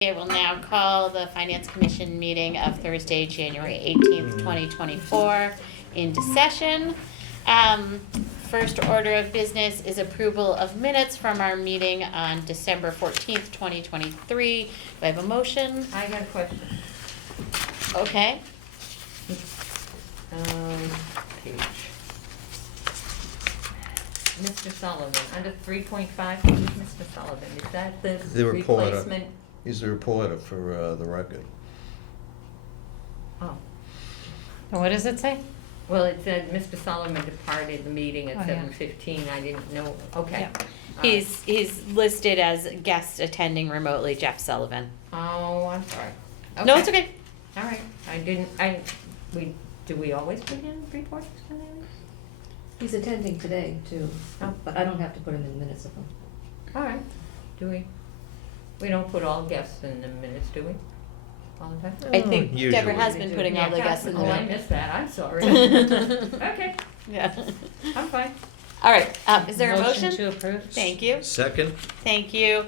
I will now call the Finance Commission meeting of Thursday, January 18th, 2024 into session. First order of business is approval of minutes from our meeting on December 14th, 2023. Do I have a motion? I got a question. Okay. Page. Mr. Sullivan, under 3.5, who's Mr. Sullivan? Is that The the reporter. replacement? He's the reporter for the record. Oh, What does it say? well, it said Mr. Sullivan departed the meeting at Oh, yeah. 7:15. I didn't know, okay. Yeah. All He's listed as guest attending remotely, Jeff Sullivan. right. Oh, I'm sorry. No, it's okay. All right, do we always put in reports? He's attending today too, Oh. but I don't have to put him in the minutes of them. All right, do we? We don't put all guests in the minutes, do we? All the time? I think Usually. Deborah has been putting all the Yeah, guests in oh, I there. missed that, I'm sorry. Okay, Yeah. I'm fine. All right, is there a motion? to approve? Thank you. Second? Thank you.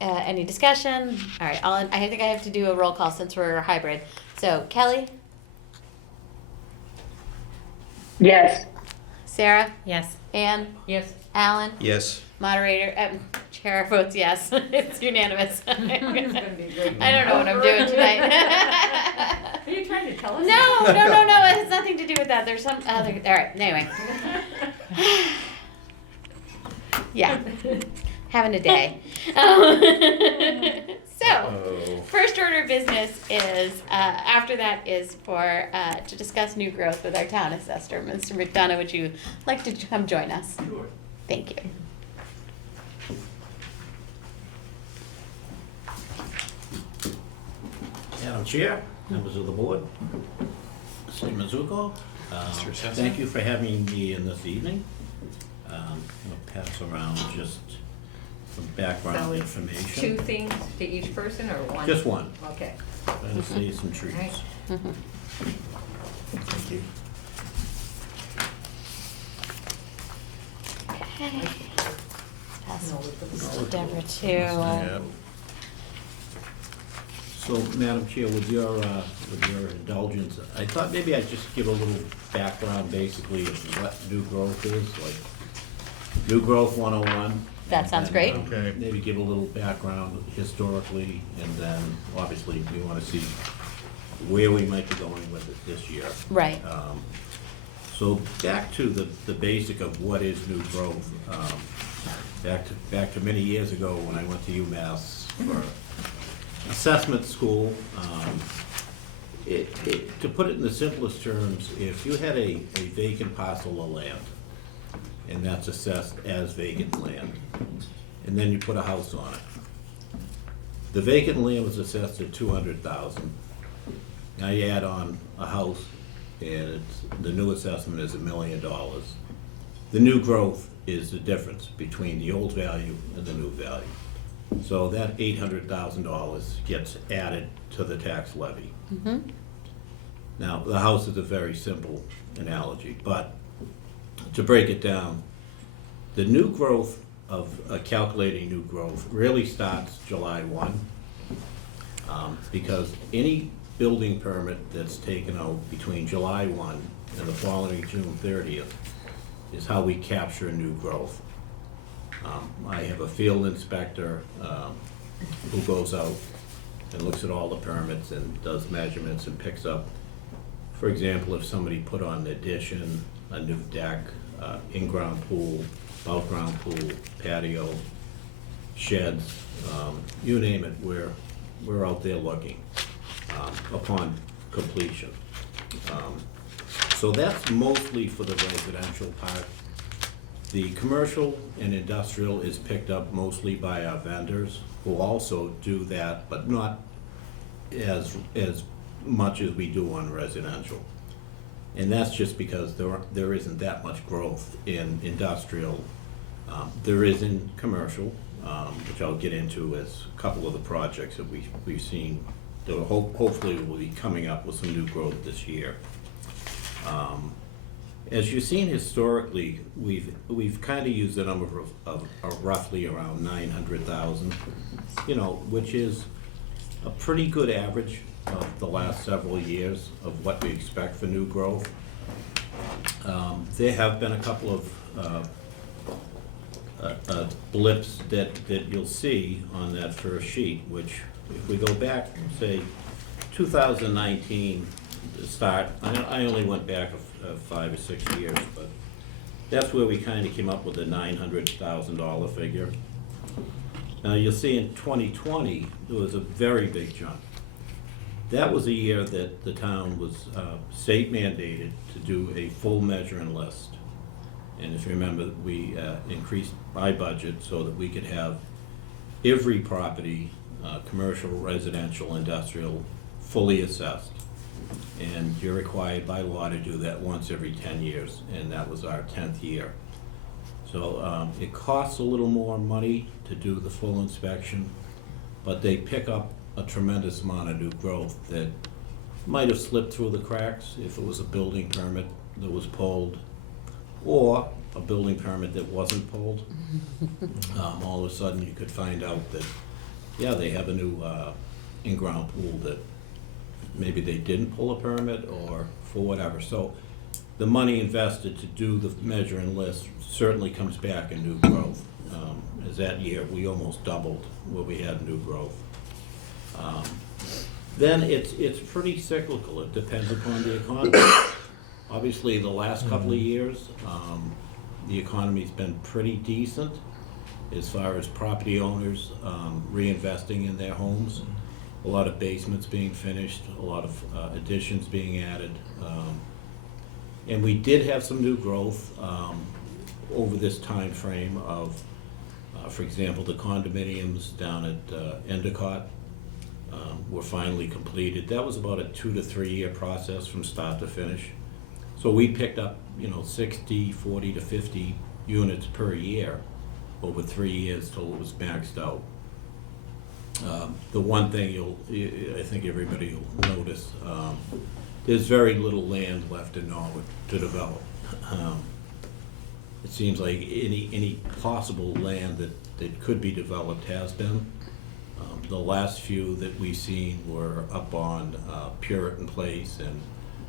Any discussion? All right, I think I have to do a roll call since we're hybrid. So Kelly, Yes. Sarah, Yes. Ann, Yes, Alan, Yes. moderator, chair votes yes. It's unanimous. I It's gonna be great. don't know what I'm doing tonight. Are you trying to tell us? No, it has nothing to do with that. There's some other, all right, anyway. Yeah, having a day. So, Oh. first order of business is, after that is for, to discuss new growth with our town assessor. Mr. McDonough, would you like to come join us? Sure. Thank you. Madam Chair, members of the board, Mr. Mizuko, thank you for having me in this evening. I'm going to pass around just some So background it's two information. things to each person or one? Just one. Okay. Going to see some trees. Right. Thank you. Okay. Pass No, this to we Deborah too. Yeah. So, Madam Chair, with your indulgence, I thought maybe I'd just give a little background basically of what new growth is, like New Growth 101. That sounds and great. then, Okay. Maybe give a little background historically, and then obviously we want to see where we might be going with it this year. Right. So back to the basic of what is new growth. Back to many years ago when I went to UMass for assessment school. To put it in the simplest terms, if you had a vacant parcel of land, and that's assessed as vacant land, and then you put a house on it. The vacant land was assessed at $200,000. Now you add on a house, and the new assessment is $1 million. The new growth is the difference between the old value and the new value. So that $800,000 gets added to the tax levy. Mm-hmm. Now, the house is a very simple analogy, but to break it down, the new growth of calculating new growth really starts July 1, because any building permit that's taken out between July 1 and the following June 30th is how we capture new growth. I have a field inspector who goes out and looks at all the permits and does measurements and picks up, for example, if somebody put on an addition, a new deck, in-ground pool, above-ground pool, patio, sheds, you name it, we're out there looking upon completion. So that's mostly for the residential part. The commercial and industrial is picked up mostly by our vendors, who also do that, but not as much as we do on residential. And that's just because there isn't that much growth in industrial. There is in commercial, which I'll get into as a couple of the projects that we've seen that hopefully will be coming up with some new growth this year. As you've seen historically, we've kind of used a number of roughly around 900,000, which is a pretty good average of the last several years of what we expect for new growth. There have been a couple of blips that you'll see on that first sheet, which if we go back, say, 2019 to start, I only went back 5 or 6 years, but that's where we kind of came up with the $900,000 figure. Now you'll see in 2020, there was a very big jump. That was a year that the town was state mandated to do a full measure and list. And if you remember, we increased my budget so that we could have every property, commercial, residential, industrial, fully assessed. And you're required by law to do that once every 10 years, and that was our 10th year. So it costs a little more money to do the full inspection, but they pick up a tremendous amount of new growth that might have slipped through the cracks if it was a building permit that was pulled, or a building permit that wasn't pulled. All of a sudden, you could find out that, yeah, they have a new in-ground pool that maybe they didn't pull a permit or for whatever. So the money invested to do the measure and list certainly comes back in new growth. As that year, we almost doubled what we had in new growth. Then it's pretty cyclical. It depends upon the economy. Obviously, the last couple of years, the economy's been pretty decent as far as property owners reinvesting in their homes. A lot of basements being finished, a lot of additions being added. And we did have some new growth over this time frame of, for example, the condominiums down at Endicott were finally completed. That was about a 2 to 3 year process from start to finish. So we picked up, 60, 40 to 50 units per year over 3 years till it was maxed out. The one thing I think everybody will notice, there's very little land left in Norwood to develop. It seems like any possible land that could be developed has been. The last few that we've seen were up on Puritan Place and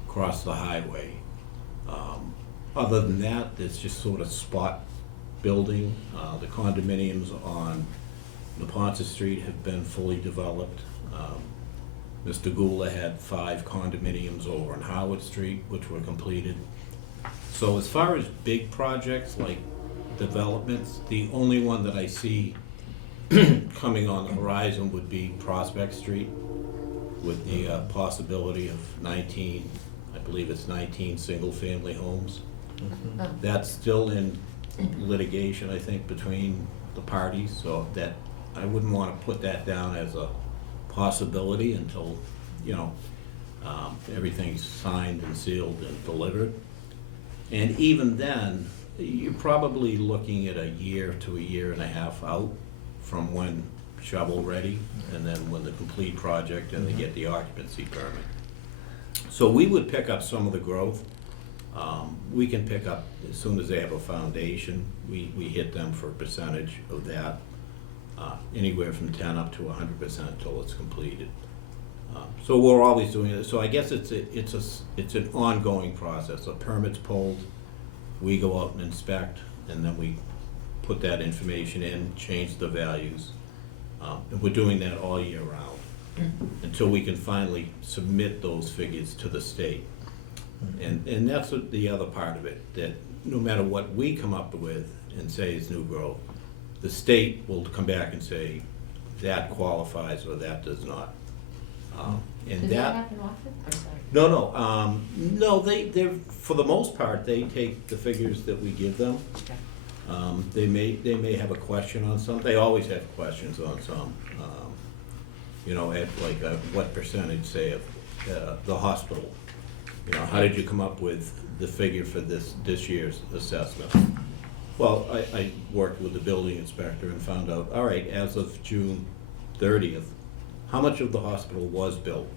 across the highway. Other than that, it's just sort of spot building. The condominiums on Neponset Street have been fully developed. Mr. Gula had 5 condominiums over on Howard Street, which were completed. So as far as big projects like developments, the only one that I see coming on the horizon would be Prospect Street, with the possibility of 19, I believe it's 19 single-family homes. Oh. That's still in litigation, I think, between the parties, so that, I wouldn't want to put that down as a possibility until, everything's signed and sealed and delivered. And even then, you're probably looking at a year to a year and a half out from when shovel ready, and then when the complete project and they get the occupancy permit. So we would pick up some of the growth. We can pick up as soon as they have a foundation. We hit them for a percentage of that, anywhere from 10 up to 100% till it's completed. So we're always doing it. So I guess it's an ongoing process. A permit's pulled, we go out and inspect, and then we put that information in, change the values. And we're doing that all year round until we can finally submit those figures to the state. And that's the other part of it, that no matter what we come up with and say is new growth, the state will come back and say that qualifies or that does not. And Does that that happen often? I'm sorry. no, they're for the most part they take the figures that we give them. Okay. They may have a question on some. They always have questions on some. At like what percentage, say, of the hospital You know, how did you come up with the figure for this year's assessment? Well, I worked with the building inspector and found out, all right, as of June 30th, how much of the hospital was built?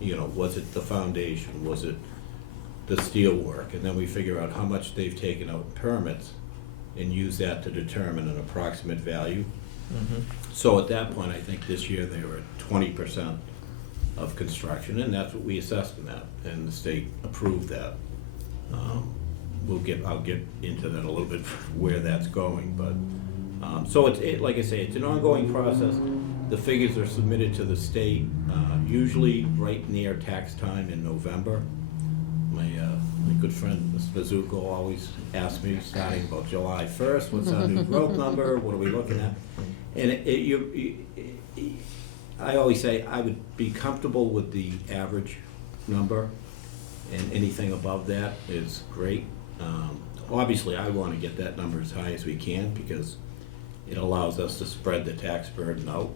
You know, was it the foundation? Was it the steel work? And then we figure out how much they've taken out in permits and use that to determine an approximate value. So at that point, I think this year they were at 20% of construction, and that's what we assessed them at, and the state approved that. I'll get into that a little bit, where that's going, but, so like I say, it's an ongoing process. The figures are submitted to the state, usually right near tax time in November. My good friend, Mr. Mizuko, always asks me, starting about July 1st, what's our new growth number, what are we looking at? And I always say I would be comfortable with the average number, and anything above that is great. Obviously, I want to get that number as high as we can, because it allows us to spread the tax burden out.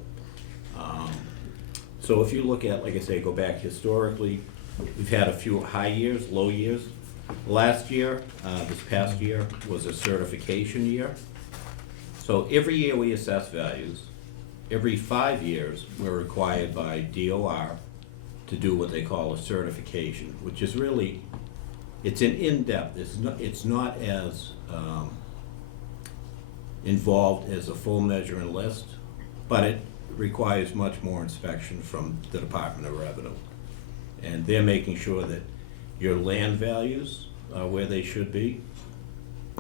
So if you look at, like I say, go back historically, we've had a few high years, low years. Last year, this past year, was a certification year. So every year we assess values. Every 5 years, we're required by DOR to do what they call a certification, which is really, it's an in-depth, it's not as involved as a full measure and list, but it requires much more inspection from the Department of Revenue. And they're making sure that your land values are where they should be.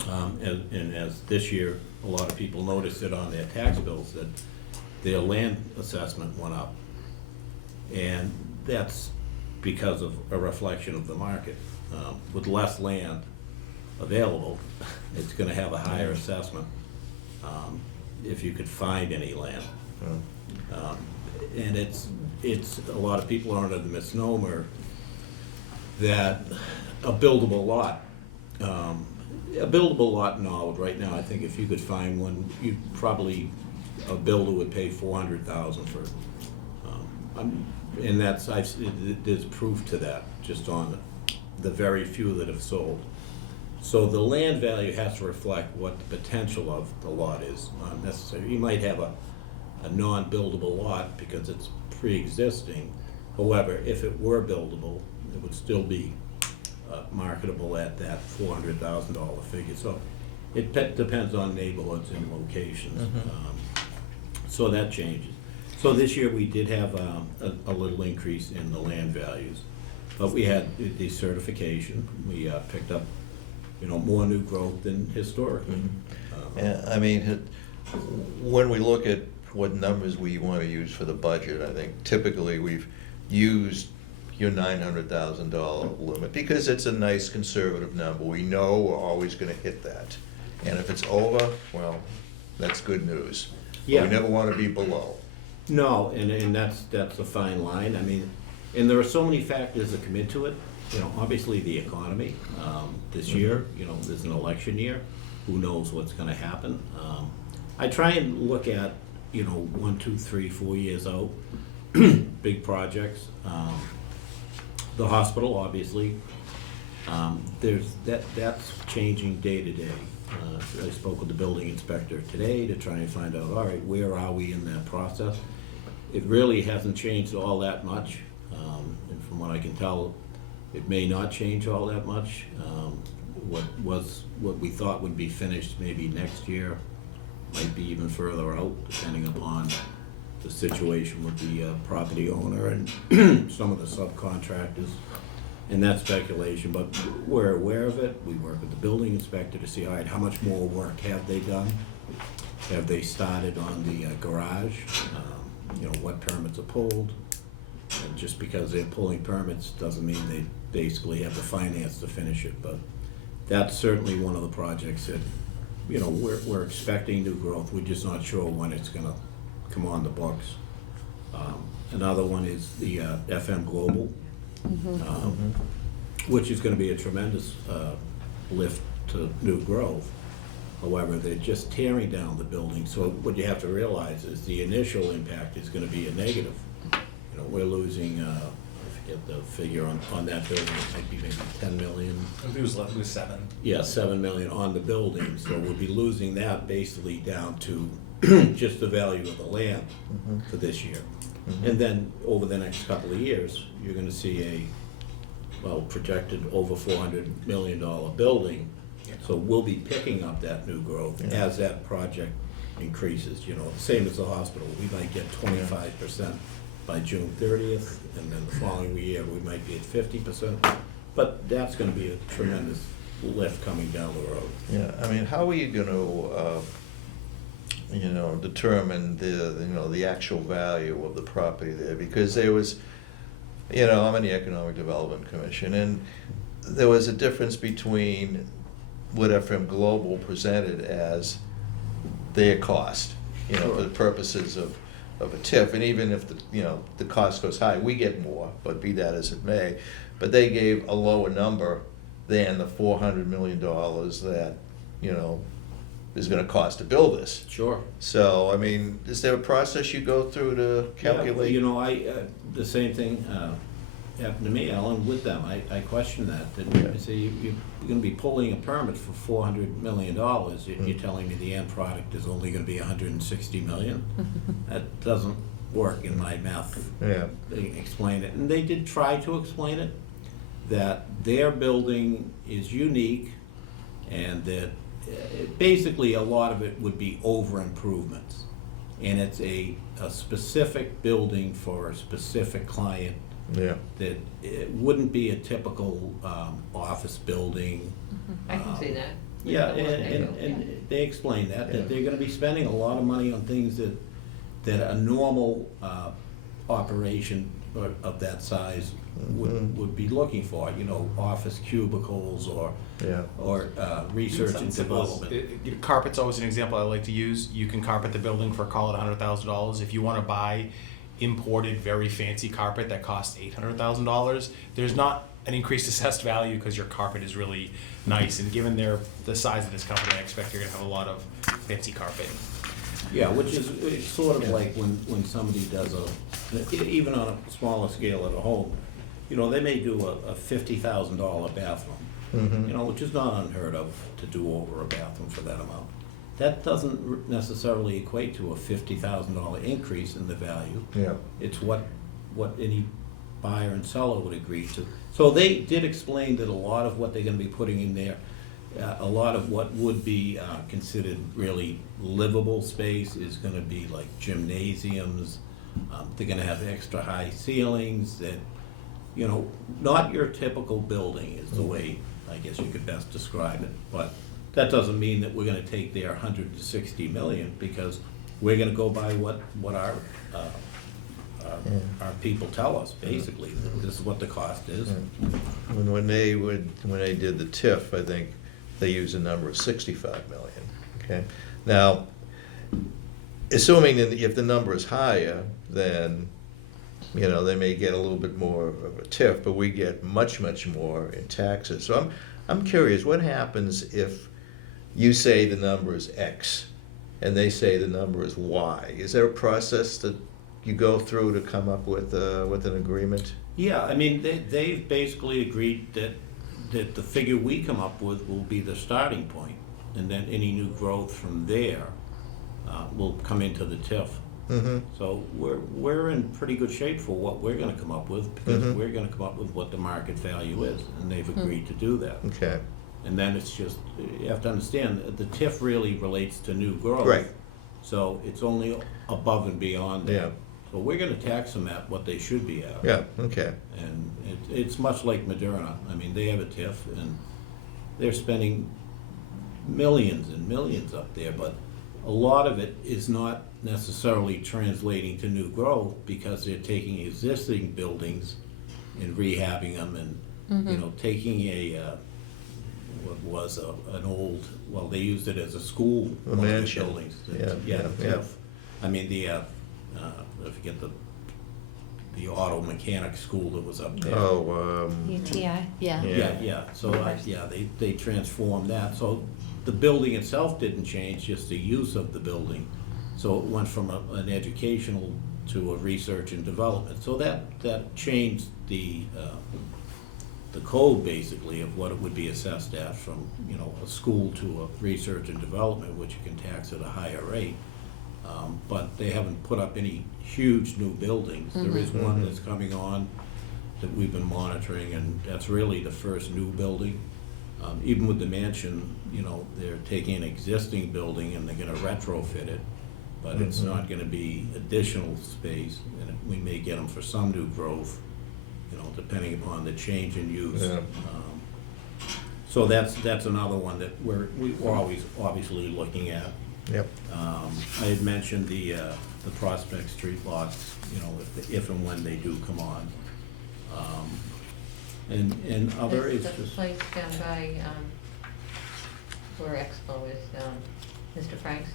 And as this year, a lot of people noticed it on their tax bills, that their land assessment went up. And that's because of a reflection of the market. With less land available, it's gonna have a higher assessment, if you could find any land. And it's, a lot of people are under the misnomer that a buildable lot in Norwood right now, I think if you could find one, you'd probably, a builder would pay $400,000 for, and there's proof to that, just on the very few that have sold. So the land value has to reflect what the potential of the lot is, not necessarily. You might have a non-buildable lot because it's pre-existing. However, if it were buildable, it would still be marketable at that $400,000 figure. So it depends on neighborhoods and locations. So that changes. So this year we did have a little increase in the land values, but we had the certification. We picked up, more new growth than historically. Yeah, I mean, when we look at what numbers we want to use for the budget, I think typically we've used your $900,000 limit because it's a nice conservative number. We know we're always going to hit that. And if it's over, well, that's good news. But Yeah. we never want to be below. No, and that's a fine line. I mean, and there are so many factors that come into it. Obviously the economy. This year, there's an election year. Who knows what's going to happen? I try and look at, 1, 2, 3, 4 years out, big projects. The hospital, obviously, that's changing day to day. I spoke with the building inspector today to try and find out, all right, where are we in that process? It really hasn't changed all that much, and from what I can tell, it may not change all that much. What we thought would be finished maybe next year might be even further out, depending upon the situation with the property owner and some of the subcontractors, and that's speculation, but we're aware of it. We work with the building inspector to see, all right, how much more work have they done? Have they started on the garage? What permits are pulled? And just because they're pulling permits doesn't mean they basically have the finance to finish it, but that's certainly one of the projects that, we're expecting new growth. We're just not sure when it's gonna come on the books. Another one is the FM Global, which is gonna be a tremendous lift to new growth. However, they're just tearing down the building, so what you have to realize is the initial impact is gonna be a negative. We're losing, get the figure on that building, it might be maybe 10 million. It was 7. Yeah, 7 million on the building, so we'll be losing that basically down to just the value of the land for this year. And then over the next couple of years, you're gonna see projected over $400 million building. So we'll be picking up that new growth as that project increases, you know, same as the hospital. We might get 25% by June 30th, and then the following year, we might be at 50%. But that's gonna be a tremendous lift coming down the road. Yeah, I mean, how are you gonna, determine the actual value of the property there? Because there was, I'm on the Economic Development Commission, and there was a difference between what FM Global presented as their cost, for the purposes of a TIF, and even if the cost goes high, we get more, but be that as it may. But they gave a lower number than the $400 million that, is gonna cost to build this. Sure. So, I mean, is there a process you go through to calculate? Yeah, the same thing happened to me, Alan, with them. I questioned that. I say, you're gonna be pulling a permit for $400 million. You're telling me the end product is only gonna be $160 million? That doesn't work in my math. Yeah. They explain it, and they did try to explain it, that their building is unique, and that basically a lot of it would be over improvements. And it's a specific building for a specific client, Yeah. that it wouldn't be a typical office building. I can see that. Yeah, With the work they do, and they explained that Yeah. they're gonna be spending a lot of money on things that a normal operation of that size would be looking for, office cubicles or Yeah. research and development. Carpet's always an example I like to use. You can carpet the building for, call it $100,000. If you want to buy imported, very fancy carpet that costs $800,000, there's not an increased assessed value because your carpet is really nice. And given the size of this company, I expect you're going to have a lot of fancy carpet. Yeah, which is it's sort of like when somebody does even on a smaller scale at a home, they may do a $50,000 bathroom, which is not unheard of to do over a bathroom for that amount. That doesn't necessarily equate to a $50,000 increase in the value. Yeah. It's what any buyer and seller would agree to. So they did explain that a lot of what they're gonna be putting in there, a lot of what would be considered really livable space is gonna be like gymnasiums. They're gonna have extra high ceilings that, not your typical building is the way I guess you could best describe it. But that doesn't mean that we're gonna take their $160 million, because we're gonna go by what our people tell us, basically. This is what the cost is. When they did the TIF, I think they used a number of $65 million, okay? Now, assuming that if the number is higher, then, they may get a little bit more of a TIF, but we get much, much more in taxes. So I'm curious, what happens if you say the number is X and they say the number is Y? Is there a process that you go through to come up with an agreement? Yeah, I mean, they've basically agreed that the figure we come up with will be the starting point, and then any new growth from there will come into the TIF. Mm-hmm. So we're in pretty good shape for what we're gonna come up with, because we're gonna come up with what the market value is, and they've agreed to do that. Okay. And then it's just, you have to understand, the TIF really relates to new growth. Right. So it's only above and beyond that. Yeah. So we're gonna tax them at what they should be at. Yeah, okay. And it's much like Moderna. I mean, they have a TIF, and they're spending millions and millions up there, but a lot of it is not necessarily translating to new growth, because they're taking existing buildings and rehabbing them, and taking what was an old, well, they used it as a school, A one of the mansion. buildings. Yeah. TIF. I mean, I forget the auto mechanic school that was up there. Oh, UTI. Yeah. Yeah, so, they transformed that, so the building itself didn't change, just the use of the building. So it went from an educational to a research and development. So that changed the code basically of what it would be assessed at from, you know, a school to a research and development, which you can tax at a higher rate. But they haven't put up any huge new buildings. There is one that's coming on that we've been monitoring, and that's really the first new building. Even with the mansion, you know, they're taking an existing building and they're gonna retrofit it, but it's not gonna be additional space, and we may get them for some new growth, you know, depending upon the change in use. Yeah. So that's another one that we're always obviously looking at. Yep. I had mentioned the Prospect Street lots, you know, if and when they do come on. And other is The just, place down by, where Expo is, Mr. Frank's.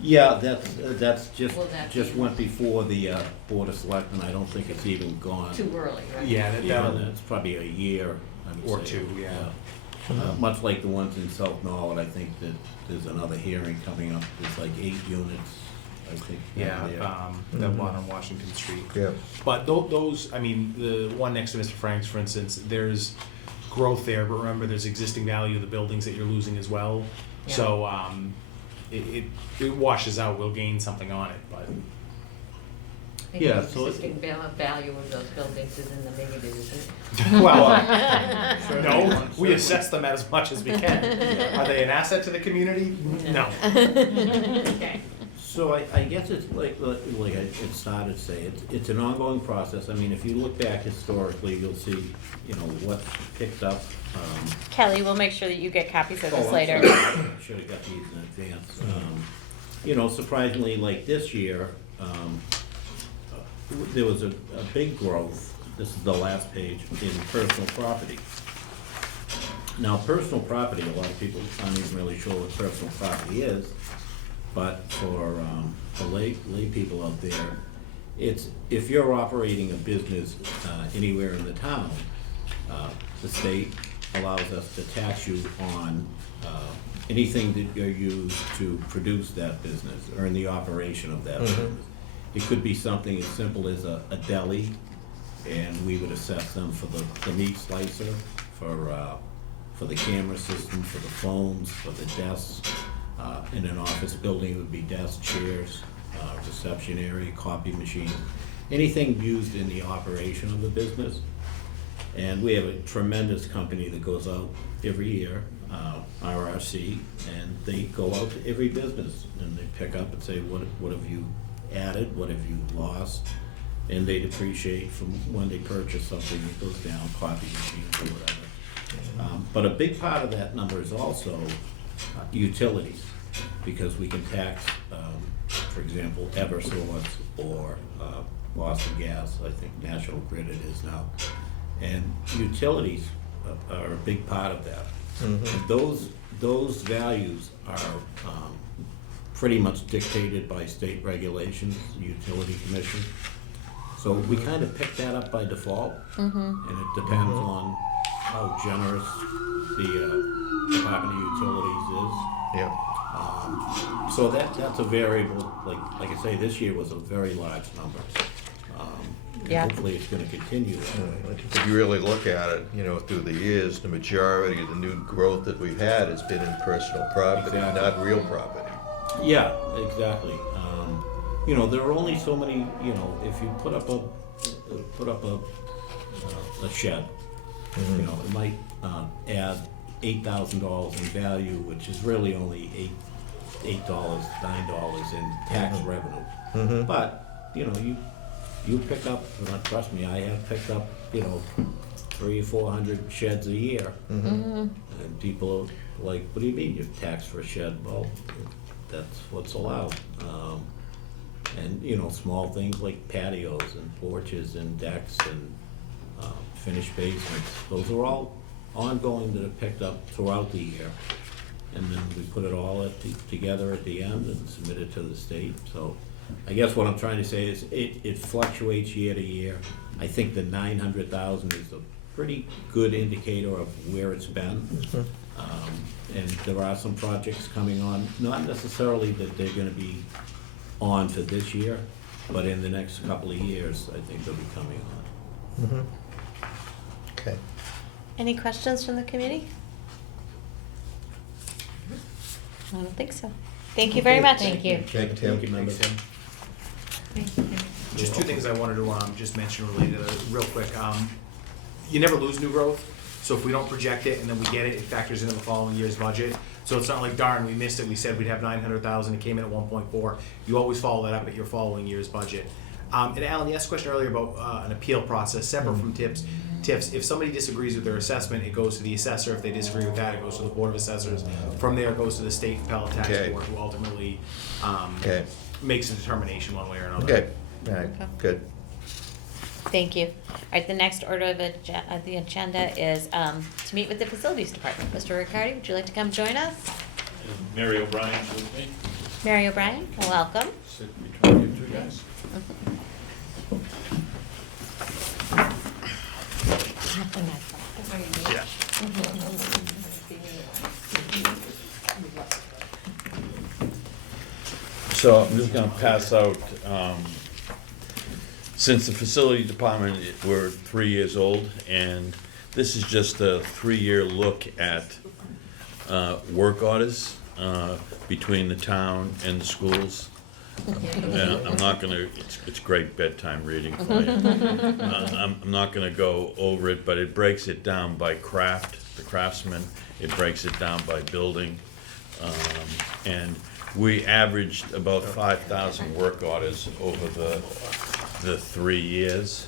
yeah, that's Will that just be- went before the Board of Selectmen. I don't think it's even gone. Too early, right? Yeah, Yeah, that's probably a year, I would Or say. two, yeah. Much like the ones in South Norwood, I think that there's another hearing coming up. There's like 8 units, I think. down there. That one on Washington Street. Yeah. But those, I mean, the one next to Mr. Frank's, for instance, there's growth there, but remember, there's existing value of the buildings that you're losing as well. Yeah. So, it washes out, we'll gain something on it, but, I think Yeah, the so it- existing value of those buildings is in the negative, isn't it? well, no, we assess them as much as we can. Are they an asset to the community? No. Okay. So I guess it's like I had started to say, it's an ongoing process. I mean, if you look back historically, you'll see, you know, what's picked up. Kelly, we'll make sure that you get copies of this I'm later. sorry, I should have got these in advance. You know, surprisingly, like this year, there was a big growth, this is the last page, in personal property. Now, personal property, a lot of people aren't even really sure what personal property is, but for lay people out there, it's, if you're operating a business anywhere in the town, the state allows us to tax you on anything that you're used to produce that business or in the operation of that business. It could be something as simple as a deli, and we would assess them for the meat slicer, for the camera system, for the phones, for the desks. In an office building, it would be desks, chairs, reception area, copy machine, anything used in the operation of the business. And we have a tremendous company that goes out every year, RRC, and they go out to every business and they pick up and say, what have you added, what have you lost? And they depreciate from when they purchase something, it goes down, copy machines or whatever. But a big part of that number is also utilities, because we can tax, for example, Eversource or Boston Gas, I think National Grid it is now. And utilities are a big part of that. And those values are pretty much dictated by state regulations, the Utility Commission. So we kind of pick that up by default, and it depends on how generous the Department of Utilities is. Yeah. So that's a variable, like I say, this year was a very large number. And Yeah. hopefully it's gonna continue that way. I think if you really look at it, you know, through the years, the majority of the new growth that we've had has been in personal property, Exactly. not real property. Yeah, exactly. You know, there are only so many, you know, if you put up a shed, you know, it might add $8,000 in value, which is really only $8, $9 in tax revenue. But, you know, you pick up, trust me, I have picked up, you know, 300 or 400 sheds a year. And people are like, what do you mean you're taxed for a shed? Well, that's what's allowed. And, you know, small things like patios and porches and decks and finished basements, those are all ongoing that are picked up throughout the year. And then we put it all together at the end and submit it to the state. So I guess what I'm trying to say is it fluctuates year to year. I think the 900,000 is a pretty good indicator of where it's been. And there are some projects coming on, not necessarily that they're gonna be on for this year, but in the next couple of years, I think they'll be coming on. Okay. Any questions from the committee? I don't think so. Thank you very much. Thank you. Thank you, Tim. Thank you, members. Just two things I wanted to just mention related to that real quick. You never lose new growth, so if we don't project it and then we get it, it factors into the following year's budget. So it's not like, darn, we missed it, we said we'd have 900,000, it came in at 1.4. You always follow that up at your following year's budget. And Alan, you asked a question earlier about an appeal process separate from TIFs. If somebody disagrees with their assessment, it goes to the assessor. If they disagree with that, it goes to the Board of Assessors. From there, it goes to the state appellate tax Okay. board, who ultimately Okay. makes a determination one way or another. Okay, all right, Okay. good. Thank you. All right, the next order of the agenda is to meet with the facilities department. Mr. Riccardi, would you like to come join us? Mary O'Brien's with me. Mary O'Brien, welcome. Sit between you two guys. Yeah. So I'm just gonna pass out, since the facility department, we're 3 years old, and this is just a 3-year look at work orders between the town and the schools. And I'm not gonna, it's great bedtime reading for you. I'm not gonna go over it, but it breaks it down by craft, the craftsman, it breaks it down by building. And we averaged about 5,000 work orders over the 3 years.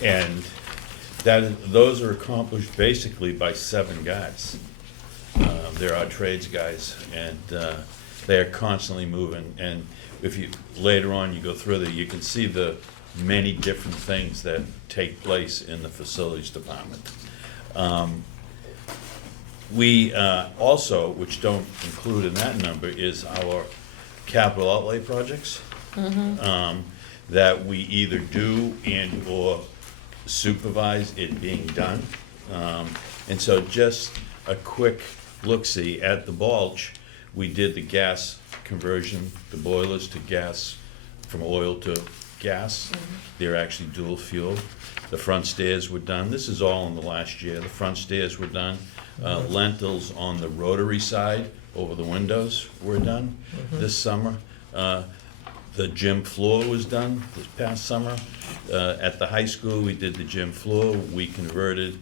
And those are accomplished basically by 7 guys. They're our trades guys, and they are constantly moving. And if you, later on, you go through there, you can see the many different things that take place in the facilities department. We also, which don't include in that number, is our capital outlay projects that we either do and or supervise it being done. And so just a quick look-see at the Balch, we did the gas conversion, the boilers to gas, from oil to gas. They're actually dual fuel. The front stairs were done. This is all in the last year. The front stairs were done. Lentils on the rotary side over the windows were done this summer. The gym floor was done this past summer. At the high school, we did the gym floor. We converted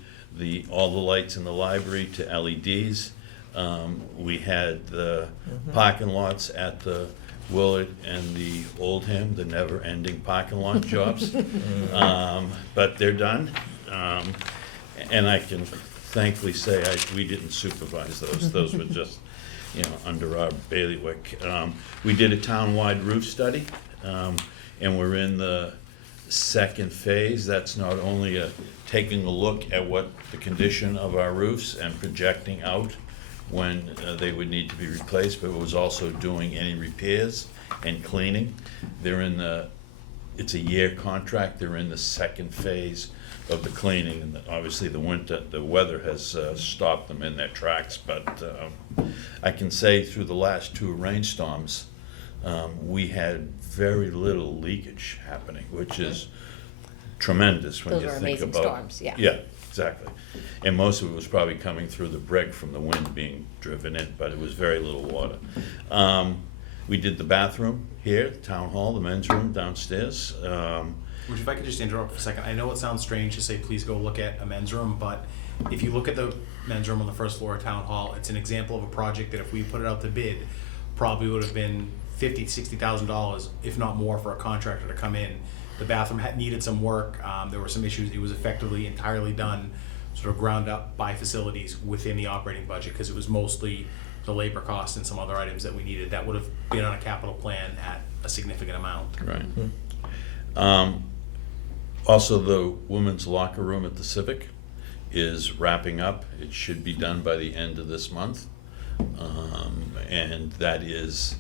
all the lights in the library to LEDs. We had the parking lots at the Willard and the Oldham, the never-ending parking lot jobs. But they're done. And I can thankfully say we didn't supervise those. Those were just, under our bailiwick. We did a town-wide roof study, and we're in the second phase. That's not only taking a look at what the condition of our roofs and projecting out when they would need to be replaced, but it was also doing any repairs and cleaning. It's a year contract. They're in the second phase of the cleaning, and obviously the weather has stopped them in their tracks, but I can say through the last 2 rainstorms, we had very little leakage happening, which is tremendous when Those you were think amazing about. storms, yeah. Yeah, exactly. And most of it was probably coming through the brick from the wind being driven in, but it was very little water. We did the bathroom here, town hall, the men's room downstairs. Which, if I could just interrupt for a second, I know it sounds strange to say please go look at a men's room, but if you look at the men's room on the first floor of Town Hall, it's an example of a project that if we put it out to bid, probably would have been $50,000-$60,000, if not more, for a contractor to come in. The bathroom needed some work. There were some issues. It was effectively entirely done, sort of ground up by facilities within the operating budget, because it was mostly the labor costs and some other items that we needed that would have been on a capital plan at a significant amount. Right. Also, the women's locker room at the Civic is wrapping up. It should be done by the end of this month. And that is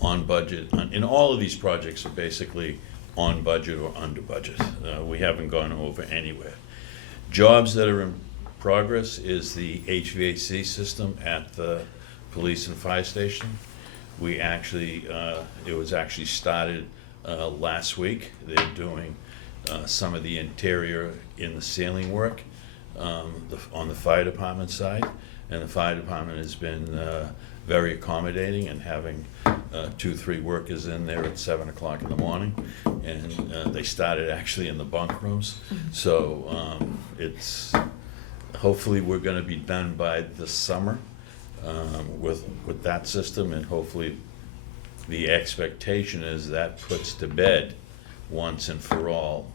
on budget. And all of these projects are basically on budget or under budget. We haven't gone over anywhere. Jobs that are in progress is the HVAC system at the police and fire station. We actually, it was actually started last week. They're doing some of the interior in the ceiling work on the fire department side. And the fire department has been very accommodating and having 2-3 workers in there at 7 o'clock in the morning. And they started actually in the bunk rooms. So it's, hopefully we're gonna be done by the summer with that system, and hopefully the expectation is that puts to bed once and for all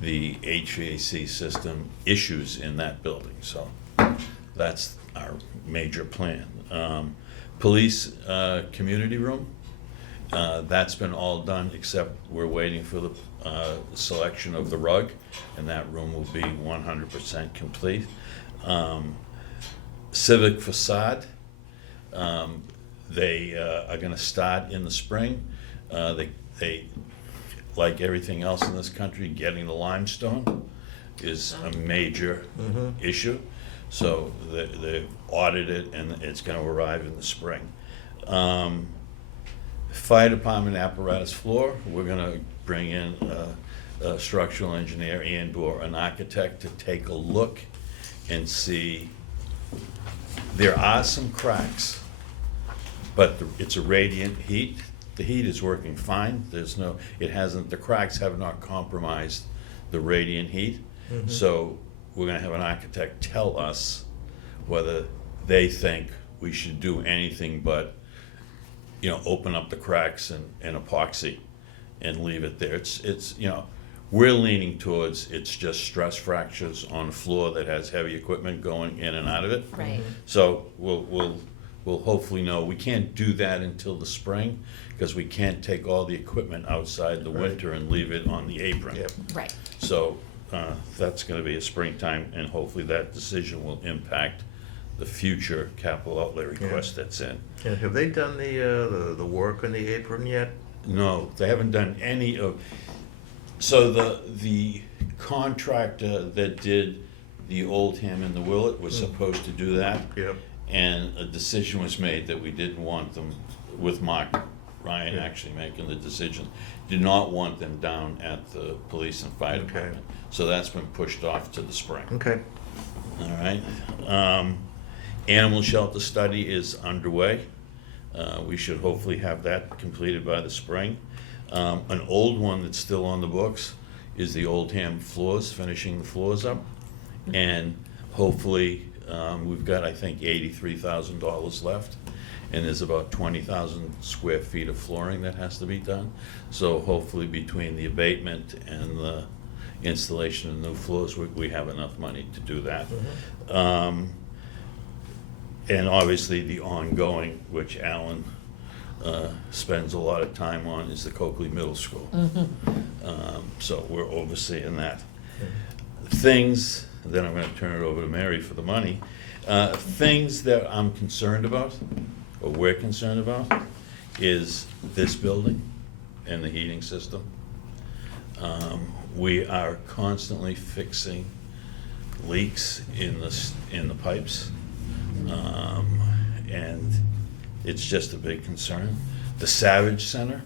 the HVAC system issues in that building. So that's our major plan. Police community room, that's been all done, except we're waiting for the selection of the rug, and that room will be 100% complete. Civic facade, they are gonna start in the spring. They, like everything else in this country, getting the limestone is a major issue. So they've audited it, and it's gonna arrive in the spring. Fire department apparatus floor, we're gonna bring in a structural engineer and/or an architect to take a look and see. There are some cracks, but it's a radiant heat. The heat is working fine. There's no, it hasn't, the cracks have not compromised the radiant heat. So we're gonna have an architect tell us whether they think we should do anything but, you know, open up the cracks and epoxy and leave it there. It's, you know, we're leaning towards it's just stress fractures on a floor that has heavy equipment going in and out of it. Right. So we'll hopefully know. We can't do that until the spring, because we can't take all the equipment outside the winter and leave it on the apron. Yep. Right. So that's gonna be a springtime, and hopefully that decision will impact the future capital outlay request that's in. And have they done the work on the apron yet? No, they haven't done any of, so the contractor that did the Oldham and the Willett was supposed to do that. Yep. And a decision was made that we didn't want them, with Mark Ryan actually making the decision, did not want them down at the police and fire Okay. department. So that's been pushed off to the spring. Okay. All right. Animal shelter study is underway. We should hopefully have that completed by the spring. An old one that's still on the books is the Oldham floors, finishing the floors up. And hopefully, we've got, I think, $83,000 left. And there's about 20,000 square feet of flooring that has to be done. So hopefully between the abatement and the installation of new floors, we have enough money to do that. And obviously the ongoing, which Alan spends a lot of time on, is the Coakley Middle School. So we're overseeing that. Things, then I'm gonna turn it over to Mary for the money. Things that I'm concerned about, or we're concerned about, is this building and the heating system. We are constantly fixing leaks in the pipes. And it's just a big concern. The Savage Center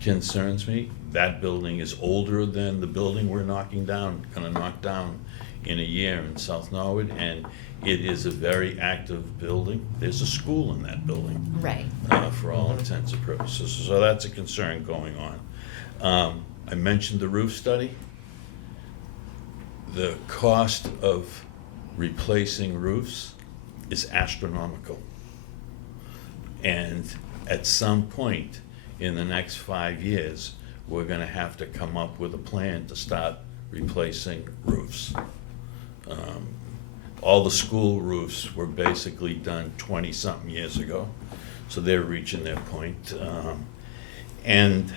concerns me. That building is older than the building we're gonna knock down in a year in South Norwood, and it is a very active building. There's a school in that building. Right. For all intents and purposes, so that's a concern going on. I mentioned the roof study. The cost of replacing roofs is astronomical. And at some point in the next 5 years, we're gonna have to come up with a plan to start replacing roofs. All the school roofs were basically done 20-something years ago, so they're reaching their point. And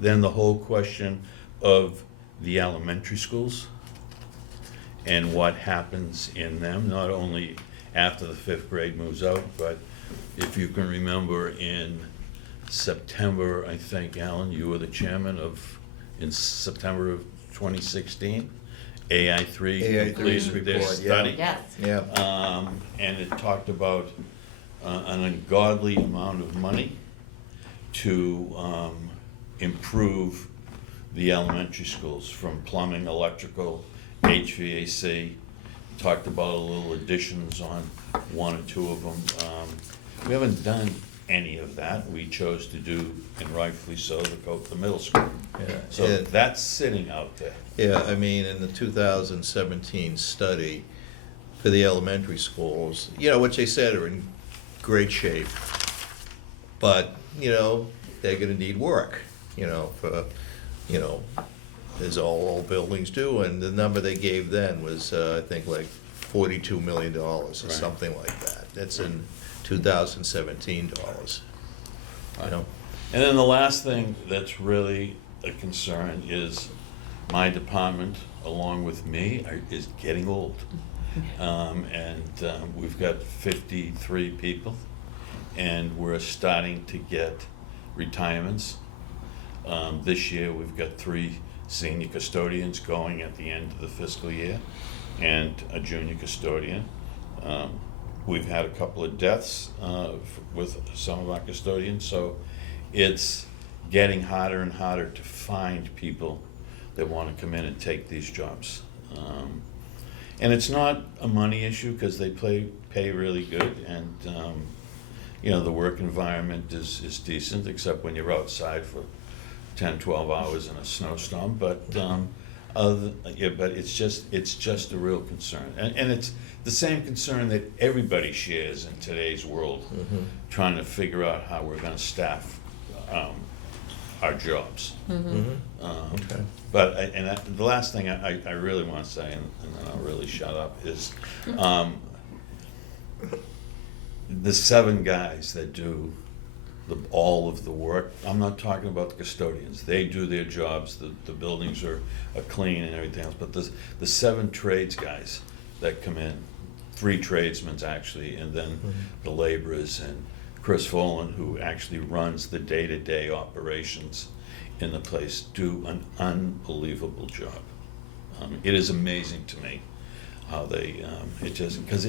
then the whole question of the elementary schools and what happens in them, not only after the 5th grade moves out, but if you can remember in September, I think, Alan, you were the chairman in September of 2016, AI3 AI3 completed their report, yeah. study. Yes. Yeah. And it talked about an ungodly amount of money to improve the elementary schools, from plumbing, electrical, HVAC. Talked about a little additions on one or two of them. We haven't done any of that. We chose to do, and rightfully so, the middle school. Yeah, So and- that's sitting out there. Yeah, I mean, in the 2017 study for the elementary schools, you know, which they said are in great shape, but, you know, they're gonna need work, you know, for, you know, as all buildings do, and the number they gave then was, I think, like $42 million or Right. something like that. That's in 2017 dollars, you know? And then the last thing that's really a concern is my department, along with me, is getting old. We've got 53 people, and we're starting to get retirements. This year, we've got 3 senior custodians going at the end of the fiscal year, and a junior custodian. We've had a couple of deaths with some of our custodians, so it's getting harder and harder to find people that want to come in and take these jobs. And it's not a money issue, because they pay really good, and you know, the work environment is decent, except when you're outside for 10, 12 hours in a snowstorm. But but it's just a real concern, and it's the same concern that everybody shares in today's world, trying to figure out how we're going to staff our jobs. Okay. But the last thing I really want to say, and then I'll really shut up, is the 7 guys that do all of the work. I'm not talking about the custodians. They do their jobs. The buildings are clean and everything else. But the 7 trades guys that come in, 3 tradesmen actually, and then the laborers, and Chris Folan, who actually runs the day-to-day operations in the place, do an unbelievable job. It is amazing to me how they, it just, because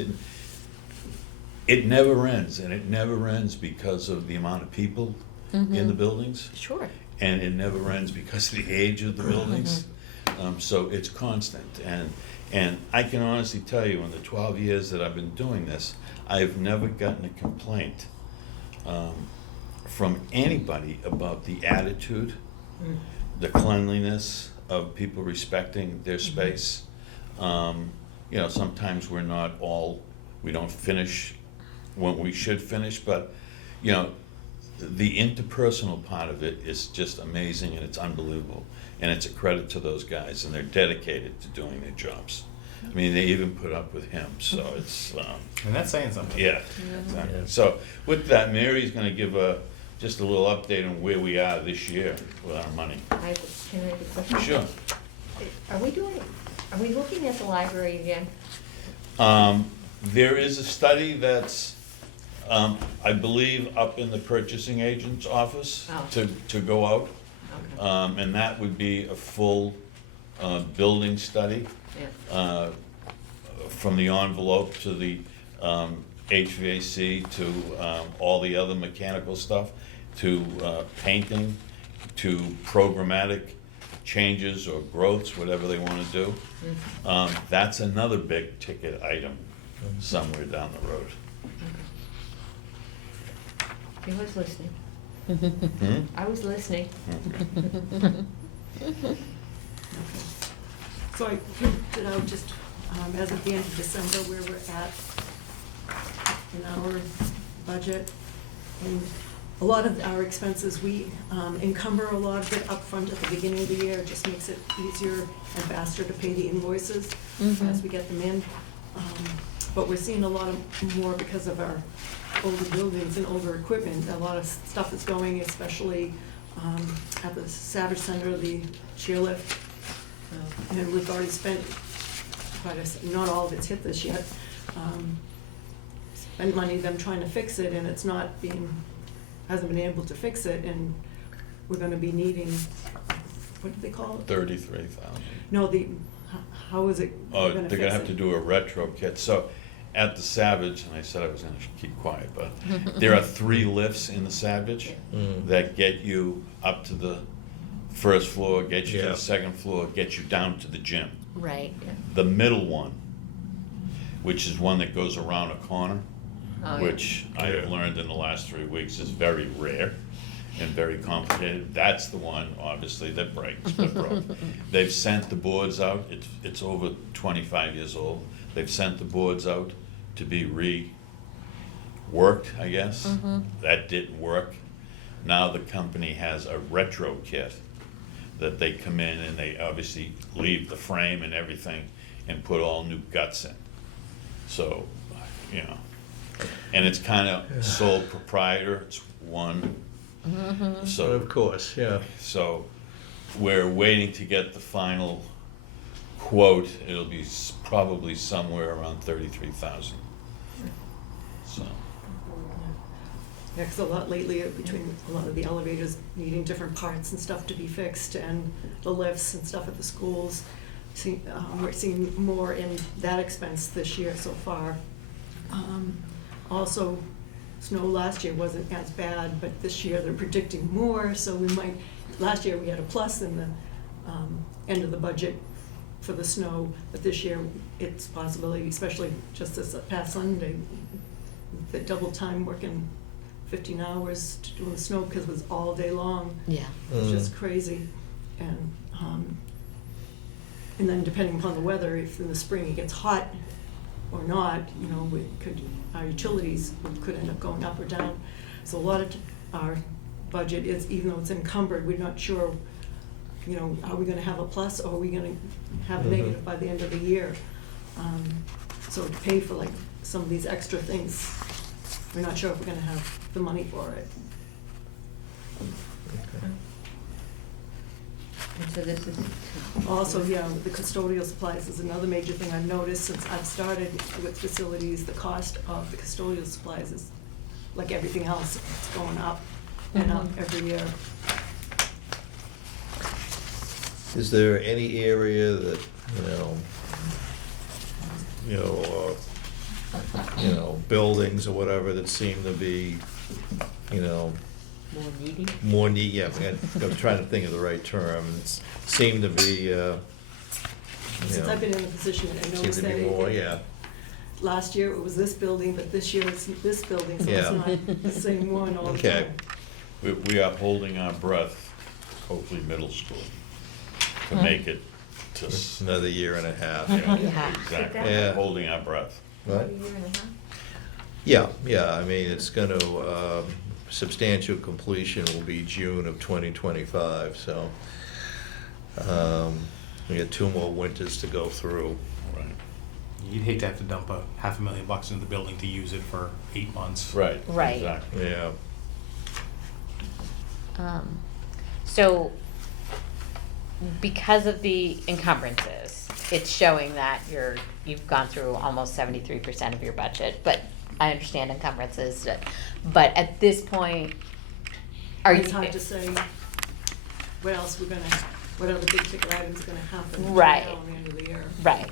it never ends, and it never ends because of the amount of people in the buildings, Sure. and it never ends because of the age of the buildings. So it's constant, and I can honestly tell you, in the 12 years that I've been doing this, I've never gotten a complaint from anybody about the attitude, the cleanliness of people respecting their space. You know, sometimes we don't finish when we should finish, but, you know, the interpersonal part of it is just amazing, and it's unbelievable. And it's a credit to those guys, and they're dedicated to doing their jobs. I mean, they even put up with him, so it's, And that's saying something. yeah. Exactly. So with that, Mary's gonna give just a little update on where we are this year with our money. Can I have a question? Sure. Are we looking at the library again? There is a study that's, I believe, up in the purchasing agent's office Oh. to go out. Okay. And that would be a full building study, Yeah. from the envelope to the HVAC to all the other mechanical stuff, to painting, to programmatic changes or growths, whatever they want to do. That's another big ticket item somewhere down the road. I was listening. Hmm? I was listening. So I printed out just, as of the end of December, where we're at in our budget. And a lot of our expenses, we encumber a lot of it upfront at the beginning of the year. It just makes it easier and faster to pay the invoices as we get them in. But we're seeing a lot more because of our older buildings and older equipment. A lot of stuff is going, especially at the Savage Center, the chairlift. And we've already spent not all of it's hit this yet. Spent money them trying to fix it, and it's not hasn't been able to fix it, and we're gonna be needing, what do they call it? 33,000. No, how is it? Oh, we're they're gonna have to fix it? do a retro kit. So at the Savage, and I said I was gonna keep quiet, but there are 3 lifts in the Savage that get you up to the first floor, get you to Yeah. the second floor, get you down to the gym. Right. The middle one, which is one that goes around a corner, Oh, yeah. which I have Yeah. learned in the last 3 weeks is very rare and very complicated. That's the one, obviously, that breaks, that broke. They've sent the boards out, it's over 25 years old. They've sent the boards out to be reworked, I guess. That didn't work. Now the company has a retro kit that they come in and they obviously leave the frame and everything and put all new guts in. So, you know, and it's kind of sole proprietor, it's one. But So, of course, yeah. so we're waiting to get the final quote. It'll be probably somewhere around 33,000. So, Yeah, 'cause a lot lately, between a lot of the elevators needing different parts and stuff to be fixed, and the lifts and stuff at the schools, we're seeing more in that expense this year so far. Also, snow last year wasn't as bad, but this year they're predicting more, so we might, last year we had a plus in the end of the budget for the snow, but this year it's a possibility, especially just this past Sunday, the double time working 15 hours to do the snow because it was all day long. Yeah. It's just crazy. And then depending upon the weather, if in the spring it gets hot or not, you know, our utilities could end up going up or down. So a lot of our budget is, even though it's encumbered, we're not sure, you know, are we gonna have a plus or are we gonna have a negative by the end of the year? So to pay for like some of these extra things, we're not sure if we're gonna have the money for it. And so this is, Also, yeah, the custodial supplies is another major thing I've noticed since I've started with facilities. The cost of the custodial supplies is, like everything else, it's going up and up every year. Is there any area that, buildings or whatever that seem to be, more needy? more need, yeah, I'm trying to think of the right term, seem to be, Since I've been in the position, I seem noticed to that be more, yeah. last year it was this building, but this year it's this building, so it's Yeah. not the same one all the Okay. time. we are holding our breath, hopefully middle school, to make it to, Another year and a half. Yeah. exactly, Yeah. holding our breath. What? A year and a half? Yeah, I mean, it's gonna, substantial completion will be June of 2025, so, we got 2 more winters to go through. Right. You'd hate to have to dump $500,000 into the building to use it for 8 months. Right. Right. Exactly. Yeah. So, because of the encumbrances, it's showing that you've gone through almost 73% of your budget, but I understand encumbrances, but at this point, are you? It's hard to say what else what other big ticket items are gonna happen between Right. now and the end of the year. Right.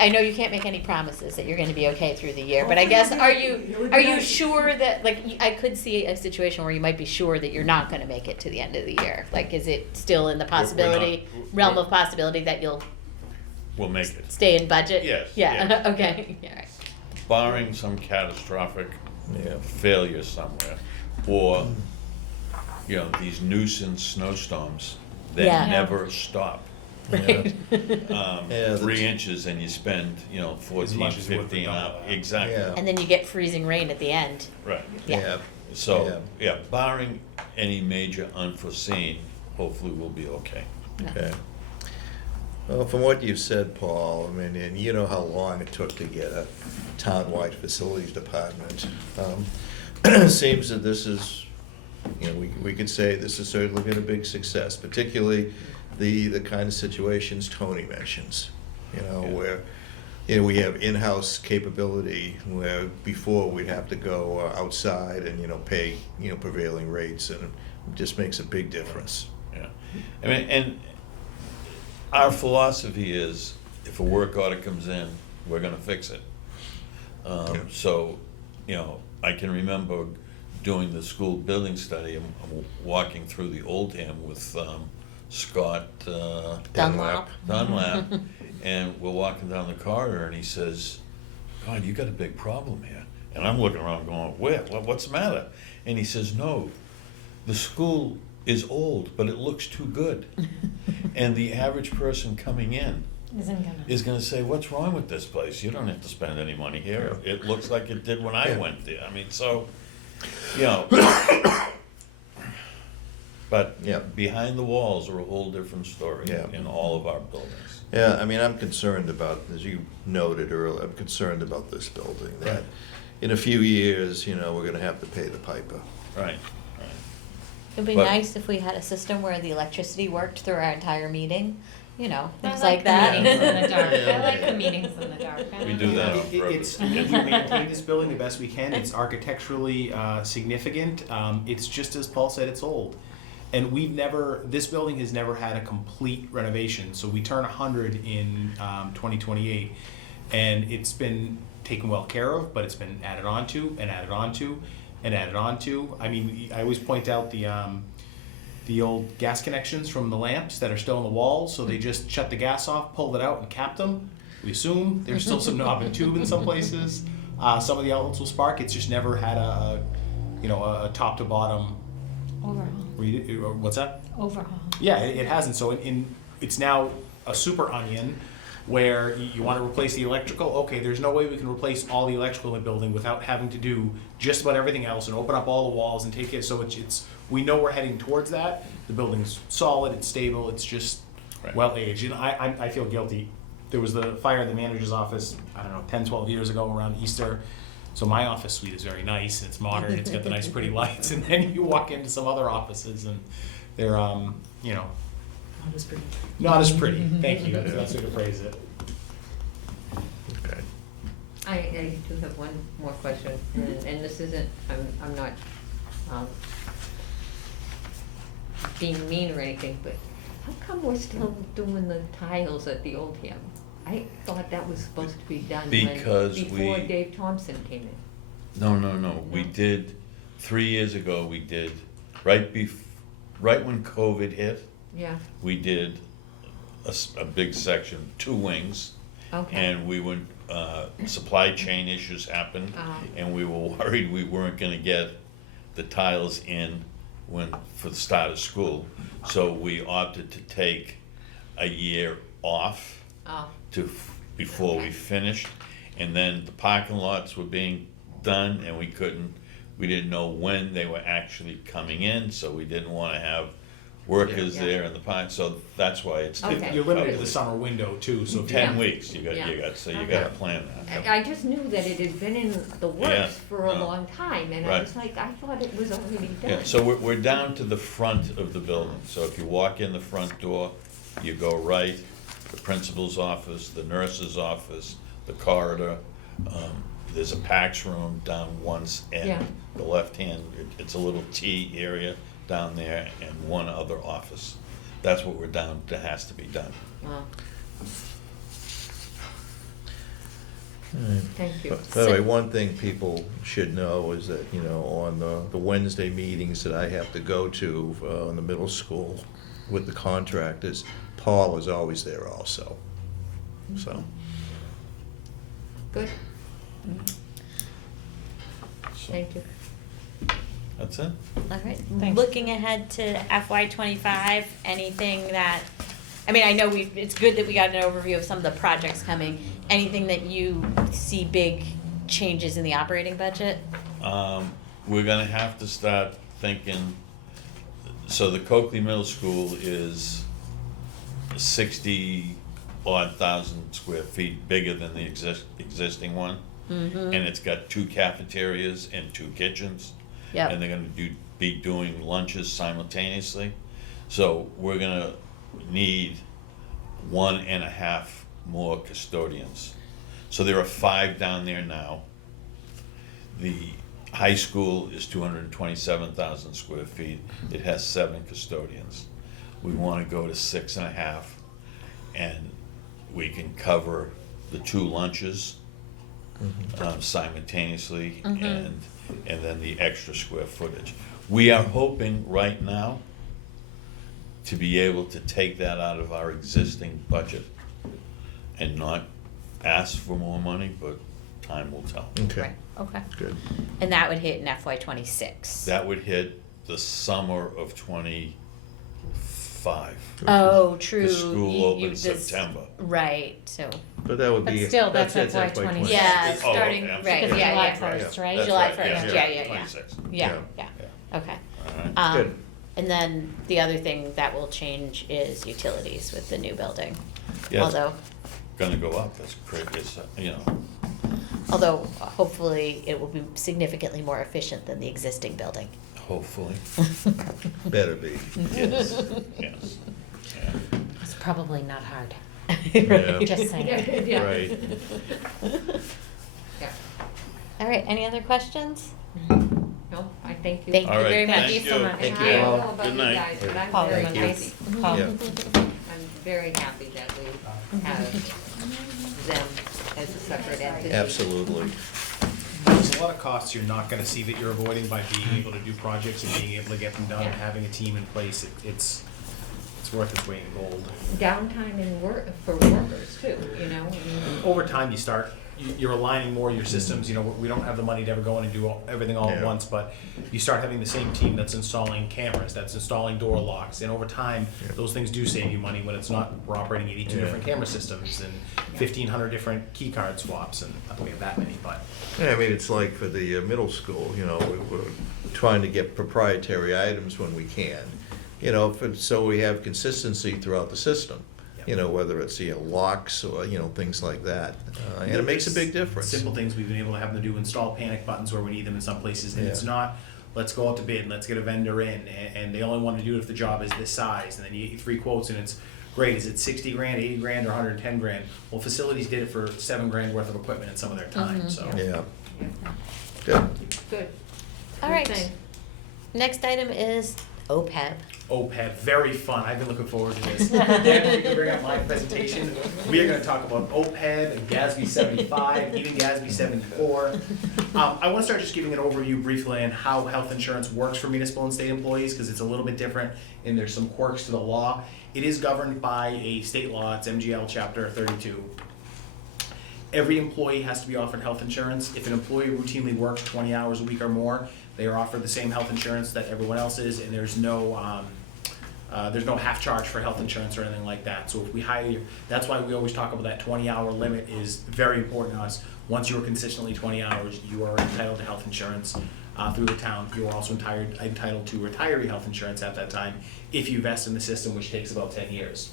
I know you can't make any promises that you're gonna be okay through the year, but I guess, are you sure that, like, I could see a situation where you might be sure that you're not gonna make it to the end of the year? Like, is it still in the possibility, realm of possibility that you'll We'll make it. stay in budget? Yes, Yeah, yes. okay, all right. Barring some catastrophic Yeah. failure somewhere, or, these nuisance snowstorms that Yeah. never stop. Right. Yeah, 3 inches and you spend, 14, much as worth 15 the hours. dollar. Exactly, Yeah. And then you get freezing rain at the end. right. Yeah. So, barring any major unforeseen, hopefully we'll be okay. Okay. Well, from what you said, Paul, I mean, and you know how long it took to get a town-wide facilities department. Seems that this is, we could say this has certainly been a big success, particularly the kind of situations Tony mentions. Where, we have in-house capability where before we'd have to go outside and, pay, prevailing rates, and it just makes a big difference. Yeah. I mean, and our philosophy is, if a work order comes in, we're gonna fix it. So, you know, I can remember doing the school building study, I'm walking through the Oldham with Scott Dunlap. Dunlap, and we're walking down the corridor, and he says, "God, you got a big problem here." And I'm looking around going, "Where? What's the matter?" And he says, "No, the school is old, but it looks too good." And the average person coming in is gonna say, "What's wrong with this place? You don't have to spend any money here. It looks like it did when I Yeah. went there." I mean, so, you know. But Yeah. behind the walls are a whole different story Yeah. in all of our buildings. Yeah, I mean, I'm concerned about, as you noted earlier, I'm concerned about this building, that Right. in a few years, you know, we're gonna have to pay the piper. Right, right. It'd be But- nice if we had a system where the electricity worked through our entire meeting, you know, I things like like the that. meetings in the dark. Yeah. I like the meetings in the dark. I We don't do know. that on It's, purpose. we maintain this building the best we can. It's architecturally significant. It's just as Paul said, it's old. And this building has never had a complete renovation. So we turn 100 in 2028. And it's been taken well care of, but it's been added on to and added on to and added on to. I mean, I always point out the old gas connections from the lamps that are still on the walls. So they just shut the gas off, pulled it out, and capped them. We assume there's still some knob and tube in some places. Some of the outlets will spark. It's just never had a top to bottom. What's that? Overhaul. Yeah, it hasn't. So it's now a super onion where you want to replace the electrical. Okay, there's no way we can replace all the electrical in the building without having to do just about everything else and open up all the walls and take it. So it's we know we're heading towards that. The building's solid, it's stable, it's just Right. well aged. And I feel guilty. There was the fire in the manager's office, I don't know, 10, 12 years ago around Easter. So my office suite is very nice, it's modern, it's got the nice pretty lights, and then you walk into some other offices and they're, you know, Not as pretty. not as pretty. Thank you, that's the way to phrase it. Okay. I do have one more question, and this isn't, I'm not, being mean or anything, but how come we're still doing the tiles at the Oldham? I thought that was supposed to be done Because before we- Dave Thompson came in. No. We No? did, 3 years ago, we did, right when COVID hit, Yeah, we did a big section, 2 wings. okay. And we went, supply chain issues happened, and we were worried we weren't gonna get the tiles in for the start of school. So we opted to take a year off Oh, before we finished. And then the parking lots were being done, and we didn't know when they were actually coming in, so we didn't wanna have workers Yeah. there in the park, so that's why it's. Okay. You're limited to the summer window too, so if you 10 Yeah. weeks, so you gotta plan that. I just knew that it had been in the Yeah, works for a no. long time, and I Right. was like, I thought it was already done. Yeah, so we're down to the front of the building, so if you walk in the front door, you go right, the principal's office, the nurse's office, the corridor, there's a PAX room down once, Yeah. and the left hand, it's a little T area down there, and one other office. That's what we're down, that has to be done. Wow, Alright. thank you. By the way, one thing people should know is that, you know, on the Wednesday meetings that I have to go to in the middle school with the contractors, Paul is always there also, so. Good, So, thank you. That's it? All right, Thanks. looking ahead to FY '25, anything that, I mean, I know it's good that we got an overview of some of the projects coming. Anything that you see big changes in the operating budget? We're gonna have to start thinking, so the Coakley Middle School is 60-odd thousand square feet bigger than the existing one. And it's got 2 cafeterias and 2 kitchens. Yep. And they're gonna be doing lunches simultaneously. So we're gonna need 1.5 more custodians. So there are 5 down there now. The high school is 227,000 square feet. It has 7 custodians. We wanna go to 6.5, and we can cover the 2 lunches simultaneously, Mhm. and then the extra square footage. We are hoping right now to be able to take that out of our existing budget and not ask for more money, but time will tell. Okay, Right, okay. good. And that would hit in FY '26. That would hit the summer of '25. Oh, true. The school You- opens this- September. Right, so, But that would But be. still, that's FY FY 26. yeah, Oh, starting, okay, I'm right, sorry. yeah, July yeah. 1st, right? That's July right, 1st, yeah. 26. Yeah, Yeah. yeah, okay. All right. Good. And then the other thing that will change is utilities with the new building. Yeah, it's Although, gonna go up, that's crazy, it's, although hopefully it will be significantly more efficient than the existing building. hopefully, Better be. yes, yes. Yeah. It's probably not hard. Yeah. Just saying. Yeah. Right. Yeah. All right, any other questions? No, I thank you. Thank you All right, very much. thank you. Thank I you. don't know about Good you night. guys, but I'm Paul, very thank you. happy. Paul. Yeah. I'm very happy that we have them as a separate entity. Absolutely. There's a lot of costs you're not gonna see that you're avoiding by being able to do projects and being able to get them done and Yeah. having a team in place. It's worth its weight in gold. Downtime in work, for workers too, you know, I mean, Over time, you're aligning more your systems, you know, we don't have the money to ever go in and do everything all at Yeah. once, but you start having the same team that's installing cameras, that's installing door locks, and over time, Yeah. those things do save you money when it's not, we're operating 82 Yeah. different camera systems and 1,500 different key card swaps, and not that we have that many, but. Yeah, I mean, it's like for the middle school, you know, we're trying to get proprietary items when we can. You know, so we have consistency throughout the system. You know, whether it's, locks or, things like that. And it makes a big difference. Simple things we've been able to have them do, install panic buttons where we need them in some places, and it's Yeah. not, let's go out to bid and let's get a vendor in, and they only want to do it if the job is this size, and then you get 3 quotes and it's, great, is it 60 grand, 80 grand, or 110 grand? Well, facilities did it for 7 grand worth of equipment in some of their time, so. Yeah, yeah, good. good. All Good right. thing. Next item is OPEB. OPEB, very fun. I've been looking forward to this. Then we can bring up my presentation. We are going to talk about OPEB and GASB 75, even GASB 74. I want to start just giving an overview briefly on how health insurance works for municipal and state employees, because it's a little bit different and there's some quirks to the law. It is governed by a state law. It's MGL Chapter 32. Every employee has to be offered health insurance. If an employee routinely works 20 hours a week or more, they are offered the same health insurance that everyone else is, and there's no half charge for health insurance or anything like that. So if we hire you, that's why we always talk about that 20-hour limit is very important to us. Once you are consistently 20 hours, you are entitled to health insurance through the town. You are also entitled to retiree health insurance at that time if you vest in the system, which takes about 10 years.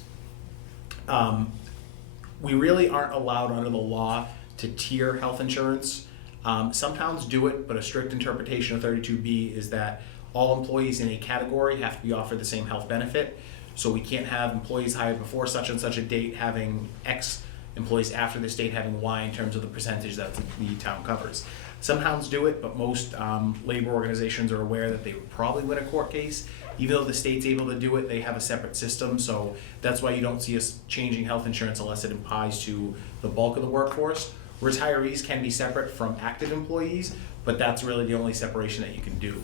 We really aren't allowed under the law to tier health insurance. Some towns do it, but a strict interpretation of 32B is that all employees in a category have to be offered the same health benefit. So we can't have employees hired before such and such a date having X, employees after this date having Y in terms of the percentage that the town covers. Some towns do it, but most labor organizations are aware that they would probably win a court case. Even though the state's able to do it, they have a separate system, so that's why you don't see us changing health insurance unless it applies to the bulk of the workforce. Retirees can be separate from active employees, but that's really the only separation that you can do.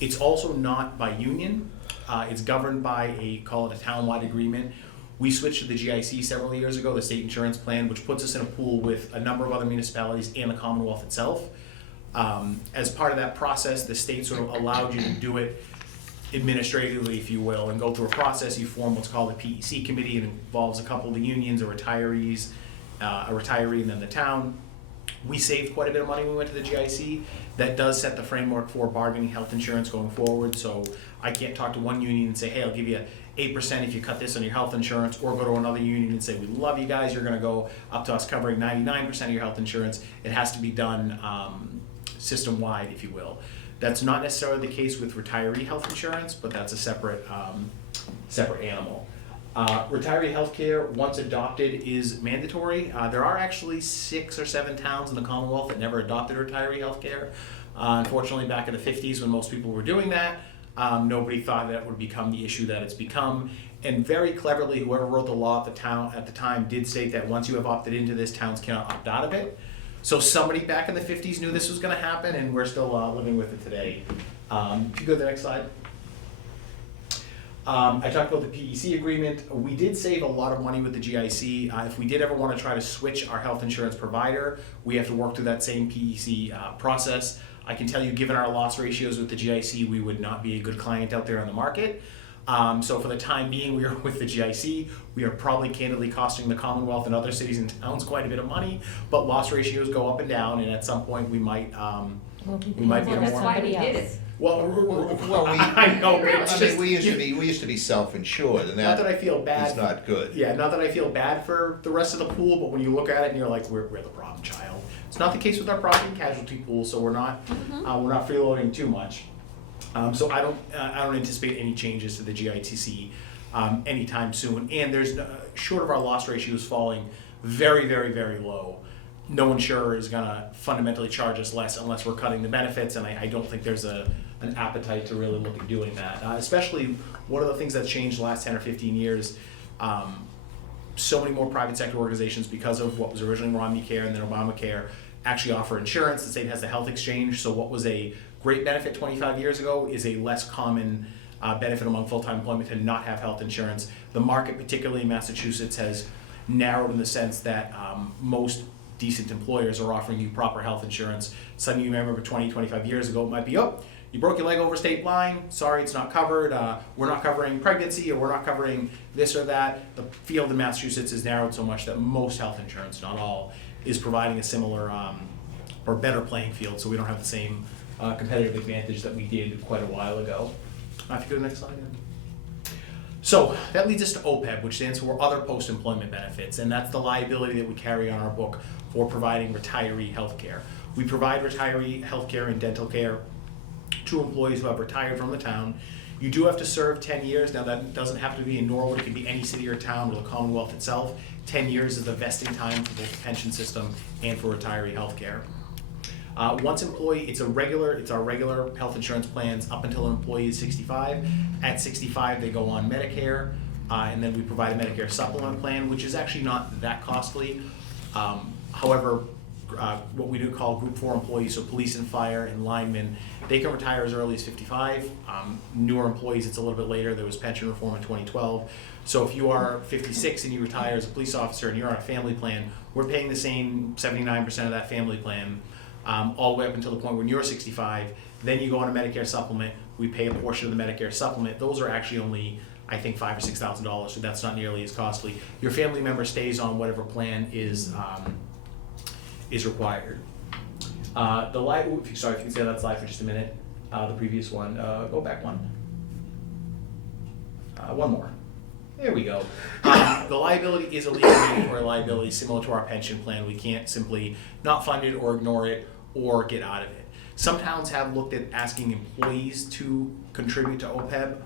It's also not by union. It's governed by call it a townwide agreement. We switched to the GIC several years ago, the state insurance plan, which puts us in a pool with a number of other municipalities and the Commonwealth itself. As part of that process, the state sort of allowed you to do it administratively, if you will, and go through a process. You form what's called a PEC committee. It involves a couple of the unions, a retiree, and then the town. We saved quite a bit of money when we went to the GIC. That does set the framework for bargaining health insurance going forward. So I can't talk to one union and say, hey, I'll give you 8% if you cut this on your health insurance, or go to another union and say, we love you guys, you're going to go up to us covering 99% of your health insurance. It has to be done system-wide, if you will. That's not necessarily the case with retiree health insurance, but that's a separate animal. Retiree healthcare, once adopted, is mandatory. There are actually 6 or 7 towns in the Commonwealth that never adopted retiree healthcare. Unfortunately, back in the 50s when most people were doing that, nobody thought that would become the issue that it's become. And very cleverly, whoever wrote the law at the time did state that once you have opted into this, towns cannot opt out of it. So somebody back in the 50s knew this was going to happen, and we're still living with it today. If you go to the next slide. I talked about the PEC agreement. We did save a lot of money with the GIC. If we did ever want to try to switch our health insurance provider, we have to work through that same PEC process. I can tell you, given our loss ratios with the GIC, we would not be a good client out there on the market. So for the time being, we are with the GIC. We are probably candidly costing the Commonwealth and other cities and towns quite a bit of money, but loss ratios go up and down, and at some point we might be That's more. why we did it. Well, I know, but it's I mean, just, we used to be self-insured, and not that I feel that bad. is not good. Yeah, not that I feel bad for the rest of the pool, but when you look at it and you're like, we're the problem child. It's not the case with our property and casualty pool, so we're not freeloading too much. So I don't anticipate any changes to the GITC anytime soon. And there's short of our loss ratios falling very, very, very low, no insurer is gonna fundamentally charge us less unless we're cutting the benefits, and I don't think there's an appetite to really look at doing that. Especially one of the things that's changed the last 10 or 15 years, so many more private sector organizations, because of what was originally Romney Care and then Obamacare, actually offer insurance. The state has the health exchange, so what was a great benefit 25 years ago is a less common benefit among full-time employment to not have health insurance. The market, particularly in Massachusetts, has narrowed in the sense that most decent employers are offering you proper health insurance. Some of you may remember 20, 25 years ago, it might be, oh, you broke your leg over state line, sorry, it's not covered, we're not covering pregnancy, or we're not covering this or that. The field in Massachusetts is narrowed so much that most health insurance, not all, is providing a similar or better playing field, so we don't have the same competitive advantage that we did quite a while ago. If you go to the next slide. So that leads us to OPEB, which stands for Other Post-Employment Benefits, and that's the liability that we carry on our book for providing retiree health care. We provide retiree health care and dental care to employees who have retired from the town. You do have to serve 10 years. Now that doesn't have to be in Norwood, it can be any city or town or the Commonwealth itself. 10 years is the vesting time for both the pension system and for retiree health care. Once employee, it's our regular health insurance plans up until an employee is 65. At 65, they go on Medicare, and then we provide a Medicare supplement plan, which is actually not that costly. However, what we do call Group 4 employees, so police and fire and linemen, they can retire as early as 55. Newer employees, it's a little bit later. There was pension reform in 2012. So if you are 56 and you retire as a police officer and you're on a family plan, we're paying the same 79% of that family plan all the way up until the point when you're 65. Then you go on a Medicare supplement. We pay a portion of the Medicare supplement. Those are actually only, I think, $5,000 or $6,000, so that's not nearly as costly. Your family member stays on whatever plan is required. Sorry, if you can stay on that slide for just a minute. The previous one, go back one. One more. There we go. The liability is a legal mandatory liability similar to our pension plan. We can't simply not fund it or ignore it or get out of it. Some towns have looked at asking employees to contribute to OPEB.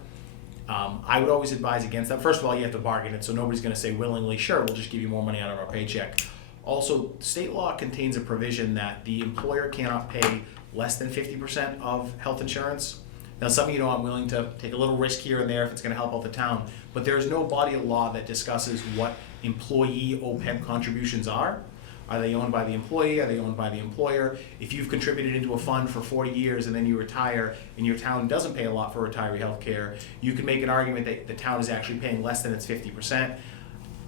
I would always advise against that. First of all, you have to bargain it, so nobody's going to say willingly, sure, we'll just give you more money out of our paycheck. Also, state law contains a provision that the employer cannot pay less than 50% of health insurance. Now, some of you know I'm willing to take a little risk here and there if it's going to help out the town, but there is no body of law that discusses what employee OPEB contributions are. Are they owned by the employee? Are they owned by the employer? If you've contributed into a fund for 40 years and then you retire and your town doesn't pay a lot for retiree health care, you can make an argument that the town is actually paying less than its 50%.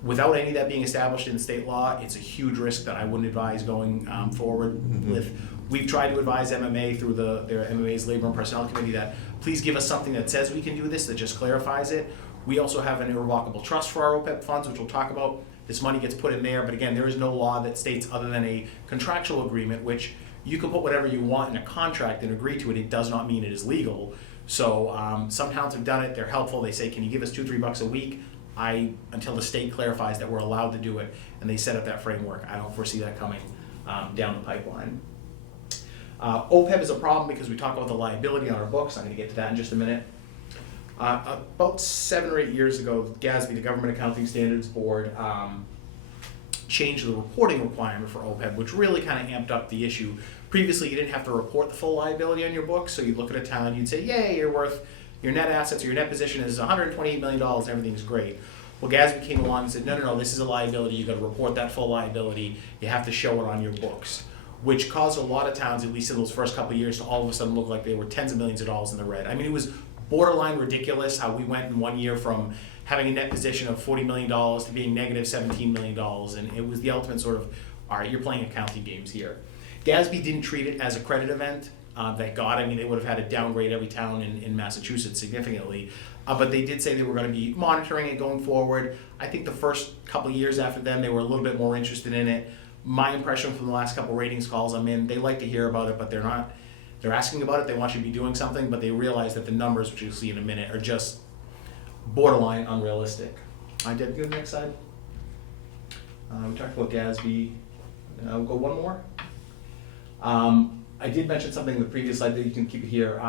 Without any of that being established in state law, it's a huge risk that I wouldn't advise going forward with. We've tried to advise MMA through their MMA's Labor and Personnel Committee that please give us something that says we can do this, that just clarifies it. We also have an irrevocable trust for our OPEB funds, which we'll talk about. This money gets put in there, but again, there is no law that states other than a contractual agreement, which you can put whatever you want in a contract and agree to it. It does not mean it is legal. So some towns have done it. They're helpful. They say, can you give us $2-3 a week? Until the state clarifies that we're allowed to do it, and they set up that framework. I don't foresee that coming down the pipeline. OPEB is a problem because we talk about the liability on our books. I'm going to get to that in just a minute. About 7 or 8 years ago, GASB, the Government Accounting Standards Board, changed the reporting requirement for OPEB, which really kind of amped up the issue. Previously, you didn't have to report the full liability on your books, so you'd look at a town, you'd say, yay, your net assets or your net position is $128 million and everything's great. Well, GASB came along and said, no, this is a liability. You've got to report that full liability. You have to show it on your books. which caused a lot of towns, at least in those first couple of years, to all of a sudden look like they were tens of millions of dollars in the red. I mean, it was borderline ridiculous how we went in 1 year from having a net position of $40 million to being negative $17 million, and it was the ultimate sort of, all right, you're playing accounting games here. GASB didn't treat it as a credit event, thank God. I mean, they would have had to downgrade every town in Massachusetts significantly, but they did say they were going to be monitoring it going forward. I think the first couple of years after them, they were a little bit more interested in it. My impression from the last couple of ratings calls I'm in, they like to hear about it, but they're not. They're asking about it, they want you to be doing something, but they realize that the numbers, which you'll see in a minute, are just borderline unrealistic. I did go to the next slide. We talked about GASB. We'll go one more. I did mention something in the previous slide that you can keep it here.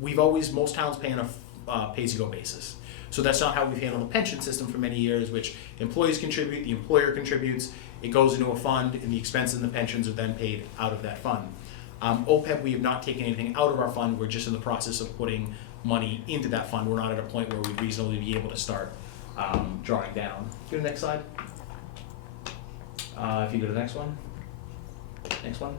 Most towns pay on a pay-as-you-go basis. So that's not how we've handled the pension system for many years, which employees contribute, the employer contributes, it goes into a fund, and the expenses and the pensions are then paid out of that fund. OPEB, we have not taken anything out of our fund, we're just in the process of putting money into that fund. We're not at a point where we'd reasonably be able to start drawing down. Go to the next slide. If you go to the next one. Next one.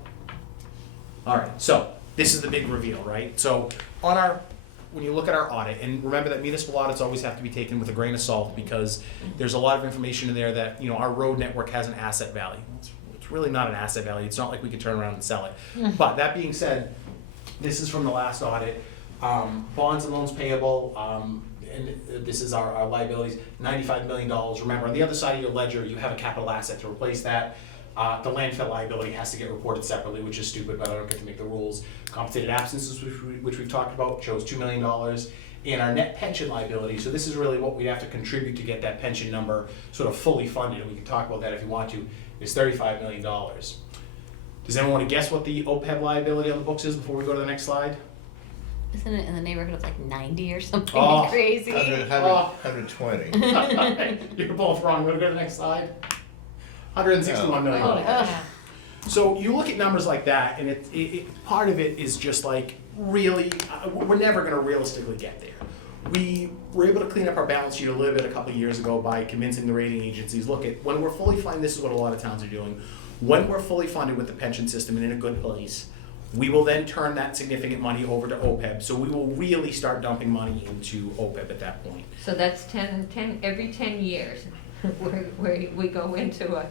All right, so this is the big reveal, right? So when you look at our audit, and remember that municipal audits always have to be taken with a grain of salt because there's a lot of information in there that, our road network has an asset value. It's really not an asset value. It's not like we could turn around and sell it. But that being said, this is from the last audit. Bonds and loans payable, and this is our liabilities, $95 million. Remember, on the other side of your ledger, you have a capital asset to replace that. The landfill liability has to get reported separately, which is stupid, but I don't get to make the rules. Compensated absences, which we've talked about, shows $2 million. And our net pension liability, so this is really what we'd have to contribute to get that pension number sort of fully funded, and we can talk about that if you want to, is $35 million. Does anyone want to guess what the OPEB liability on the books is before we go to the next slide? Isn't it in the neighborhood of like 90 or something Oh, crazy? 120. You're both wrong. We'll go to the next slide. $161 million. Oh, yeah. So you look at numbers like that, and part of it is just like, really, we're never going to realistically get there. We were able to clean up our balance sheet a little bit a couple of years ago by convincing the rating agencies, look, when we're fully funded, this is what a lot of towns are doing, when we're fully funded with the pension system and in a good place, we will then turn that significant money over to OPEB. So we will really start dumping money into OPEB at that point. So that's every 10 years, where we go into a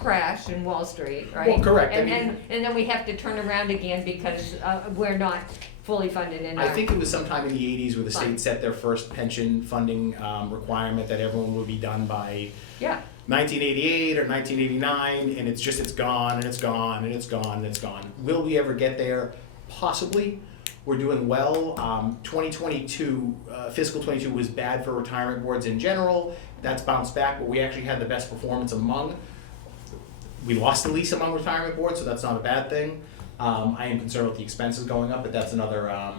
crash in Wall Street, right? Well, correct. And then we have to turn around again because we're not fully funded in our. I think it was sometime in the 80s where the state Fine. set their first pension funding requirement that everyone would be done by Yeah, 1988 or 1989, and it's gone, and it's gone, and it's gone, and it's gone. Will we ever get there? Possibly. We're doing well. 2022, fiscal 22 was bad for retirement boards in general. That's bounced back, but we actually had the best performance we lost the least among retirement boards, so that's not a bad thing. I am concerned with the expenses going up, but that's another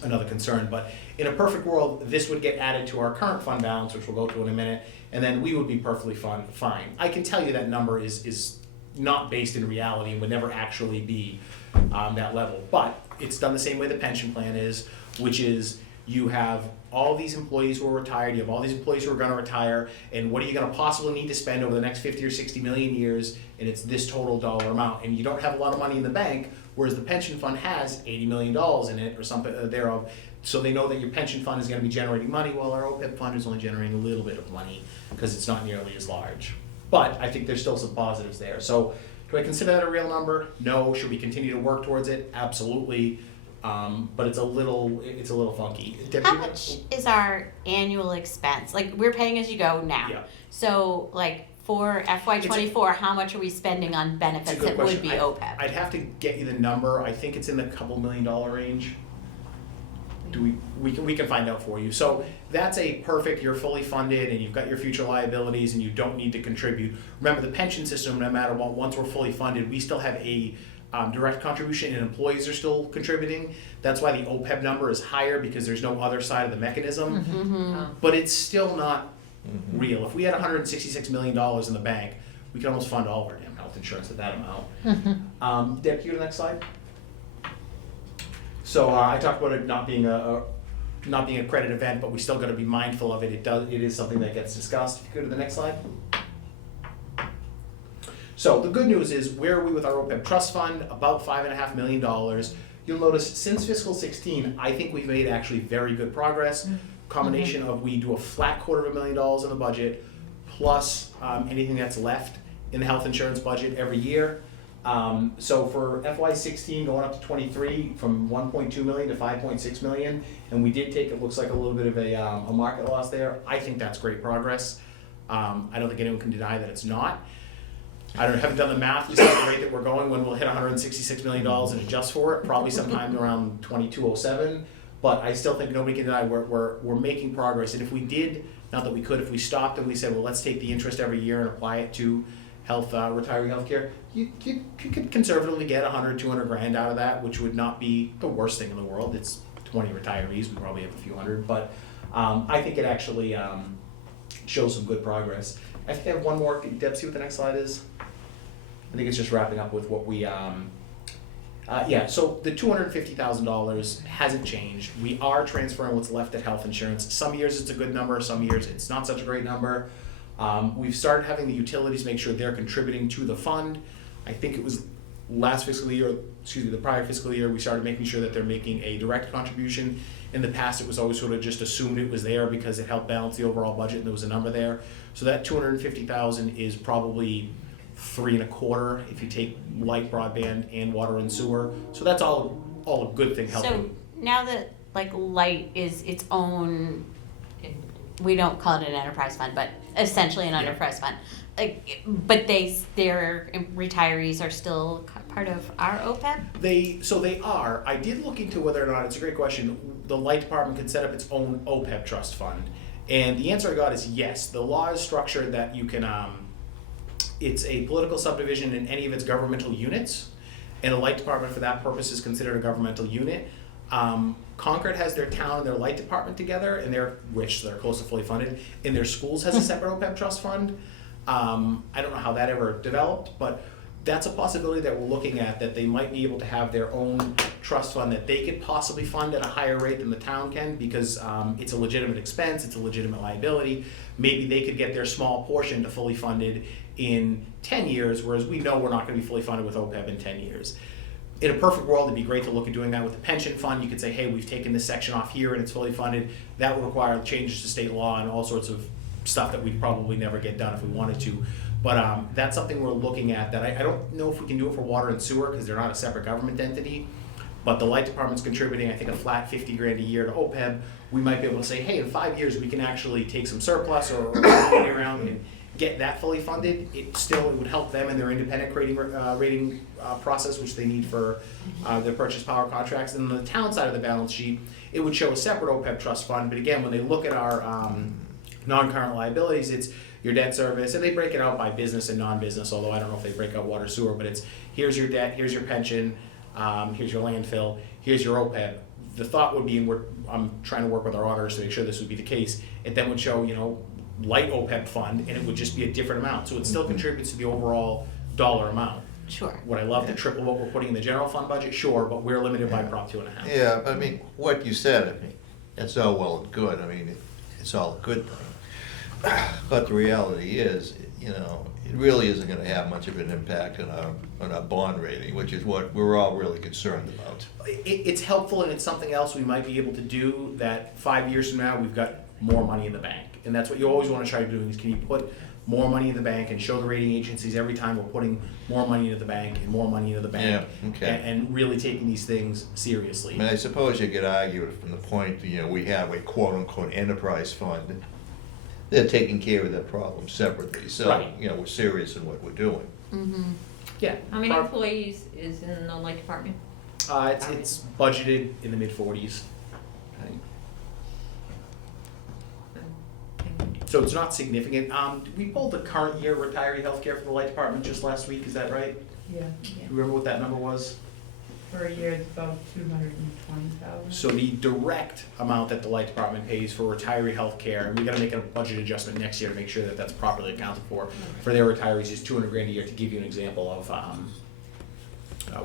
concern. But in a perfect world, this would get added to our current fund balance, which we'll go to in a minute, and then we would be perfectly fine. I can tell you that number is not based in reality and would never actually be that level. But it's done the same way the pension plan is, which is you have all these employees who are retired, you have all these employees who are going to retire, and what are you going to possibly need to spend over the next 50 or 60 million years, and it's this total dollar amount. And you don't have a lot of money in the bank, whereas the pension fund has $80 million in it or something thereof, so they know that your pension fund is going to be generating money, while our OPEB fund is only generating a little bit of money because it's not nearly as large. But I think there's still some positives there. So do I consider that a real number? No. Should we continue to work towards it? Absolutely. But it's a little funky. How much is our annual expense? Like, we're paying as you go now. Yeah. So, like, for FY24, how much are we spending on It's a benefits good that question. would be OPEB? I'd have to get you the number. I think it's in the couple $1 million range. We can find out for you. So that's a perfect, you're fully funded and you've got your future liabilities and you don't need to contribute. Remember, the pension system, no matter what, once we're fully funded, we still have a direct contribution and employees are still contributing. That's why the OPEB number is higher, because there's no other side of the mechanism. But it's still not real. If we had $166 million in the bank, we could almost fund all of our damn health insurance at that amount. Deb, can you go to the next slide? So I talked about it not being a credit event, but we still got to be mindful of it. It is something that gets discussed. If you go to the next slide. So the good news is, where are we with our OPEB trust fund? About $5.5 million. You'll notice since fiscal 16, I think we've made actually very good progress. Combination of, we do a flat $250,000 in the budget, plus anything that's left in the health insurance budget every year. So for FY16 going up to 23, from 1.2 million to 5.6 million, and we did take, it looks like a little bit of a market loss there. I think that's great progress. I don't think anyone can deny that it's not. Haven't done the math just at the rate that we're going, when we'll hit $166 million and adjust for it, probably sometime around 2207. But I still think nobody can deny we're making progress. And if we did, not that we could, if we stopped and we said, well, let's take the interest every year and apply it to health, retiree health care, you could conservatively get 100, 200 grand out of that, which would not be the worst thing in the world. It's 20 retirees, we probably have a few hundred, but I think it actually shows some good progress. I think I have one more. Deb, see what the next slide is? I think it's just wrapping up with what we, so the $250,000 hasn't changed. We are transferring what's left at health insurance. Some years it's a good number, some years it's not such a great number. We've started having the utilities make sure they're contributing to the fund. I think it was the prior fiscal year, we started making sure that they're making a direct contribution. In the past, it was always sort of just assumed it was there because it helped balance the overall budget and there was a number there. So that $250,000 is probably 3.25 if you take light broadband and water and sewer. So that's all a good thing helping. So now that like light is its own, we don't call it an enterprise fund, but essentially an enterprise fund. But their retirees are still part of our OPEB? They are. I did look into whether or not, it's a great question, the light department can set up its own OPEB trust fund. And the answer I got is yes. The law is structured that you can, it's a political subdivision in any of its governmental units, and a light department for that purpose is considered a governmental unit. Concord has their town and their light department together, and they're rich, so they're close to fully funded. And their schools has a separate OPEB trust fund. I don't know how that ever developed, but that's a possibility that we're looking at, that they might be able to have their own trust fund that they could possibly fund at a higher rate than the town can, because it's a legitimate expense, it's a legitimate liability. Maybe they could get their small portion to fully funded in 10 years, whereas we know we're not going to be fully funded with OPEB in 10 years. In a perfect world, it'd be great to look at doing that with the pension fund. You could say, hey, we've taken this section off here and it's fully funded. That would require changes to state law and all sorts of stuff that we'd probably never get done if we wanted to. But that's something we're looking at, that I don't know if we can do it for water and sewer because they're not a separate government entity. But the light department's contributing, I think, a flat 50 grand a year to OPEB. We might be able to say, hey, in 5 years we can actually take some surplus or money around and get that fully funded. It would help them in their independent rating process, which they need for their purchase power contracts. And on the town side of the balance sheet, it would show a separate OPEB trust fund. But again, when they look at our non-current liabilities, it's your debt service, and they break it out by business and non-business, although I don't know if they break out water sewer, but it's here's your debt, here's your pension, here's your landfill, here's your OPEB. The thought would be, and I'm trying to work with our auditors to make sure this would be the case, it then would show, light OPEB fund, and it would just be a different amount. So it still contributes to the overall dollar amount. Sure. Would I love to triple what we're putting in the general fund budget? Sure, but we're limited by Prop 2.5. Yeah, but I mean, what you said, it's all well and good. I mean, it's all a good thing. But the reality is, it really isn't gonna have much of an impact on our bond rating, which is what we're all really concerned about. It's helpful, and it's something else we might be able to do that 5 years from now, we've got more money in the bank. And that's what you always wanna try to do, is can you put more money in the bank and show the rating agencies every time we're putting more money into the bank and more money into the bank. Yeah, okay. And really taking these things seriously. I mean, I suppose you could argue it from the point, we have a quote-unquote enterprise fund. They're taking care of that problem separately, so, Right. We're serious in what we're doing. Mm-hmm. Yeah. How many employees is in the light department? It's budgeted in the mid-40s. So it's not significant. We pulled the current year retiree healthcare for the light department just last week, is that right? Yeah. Do you remember what that number was? For a year, it's about 220,000. So the direct amount that the light department pays for retiree healthcare, and we gotta make a budget adjustment next year to make sure that that's properly accounted for their retirees, is 200 grand a year, to give you an example of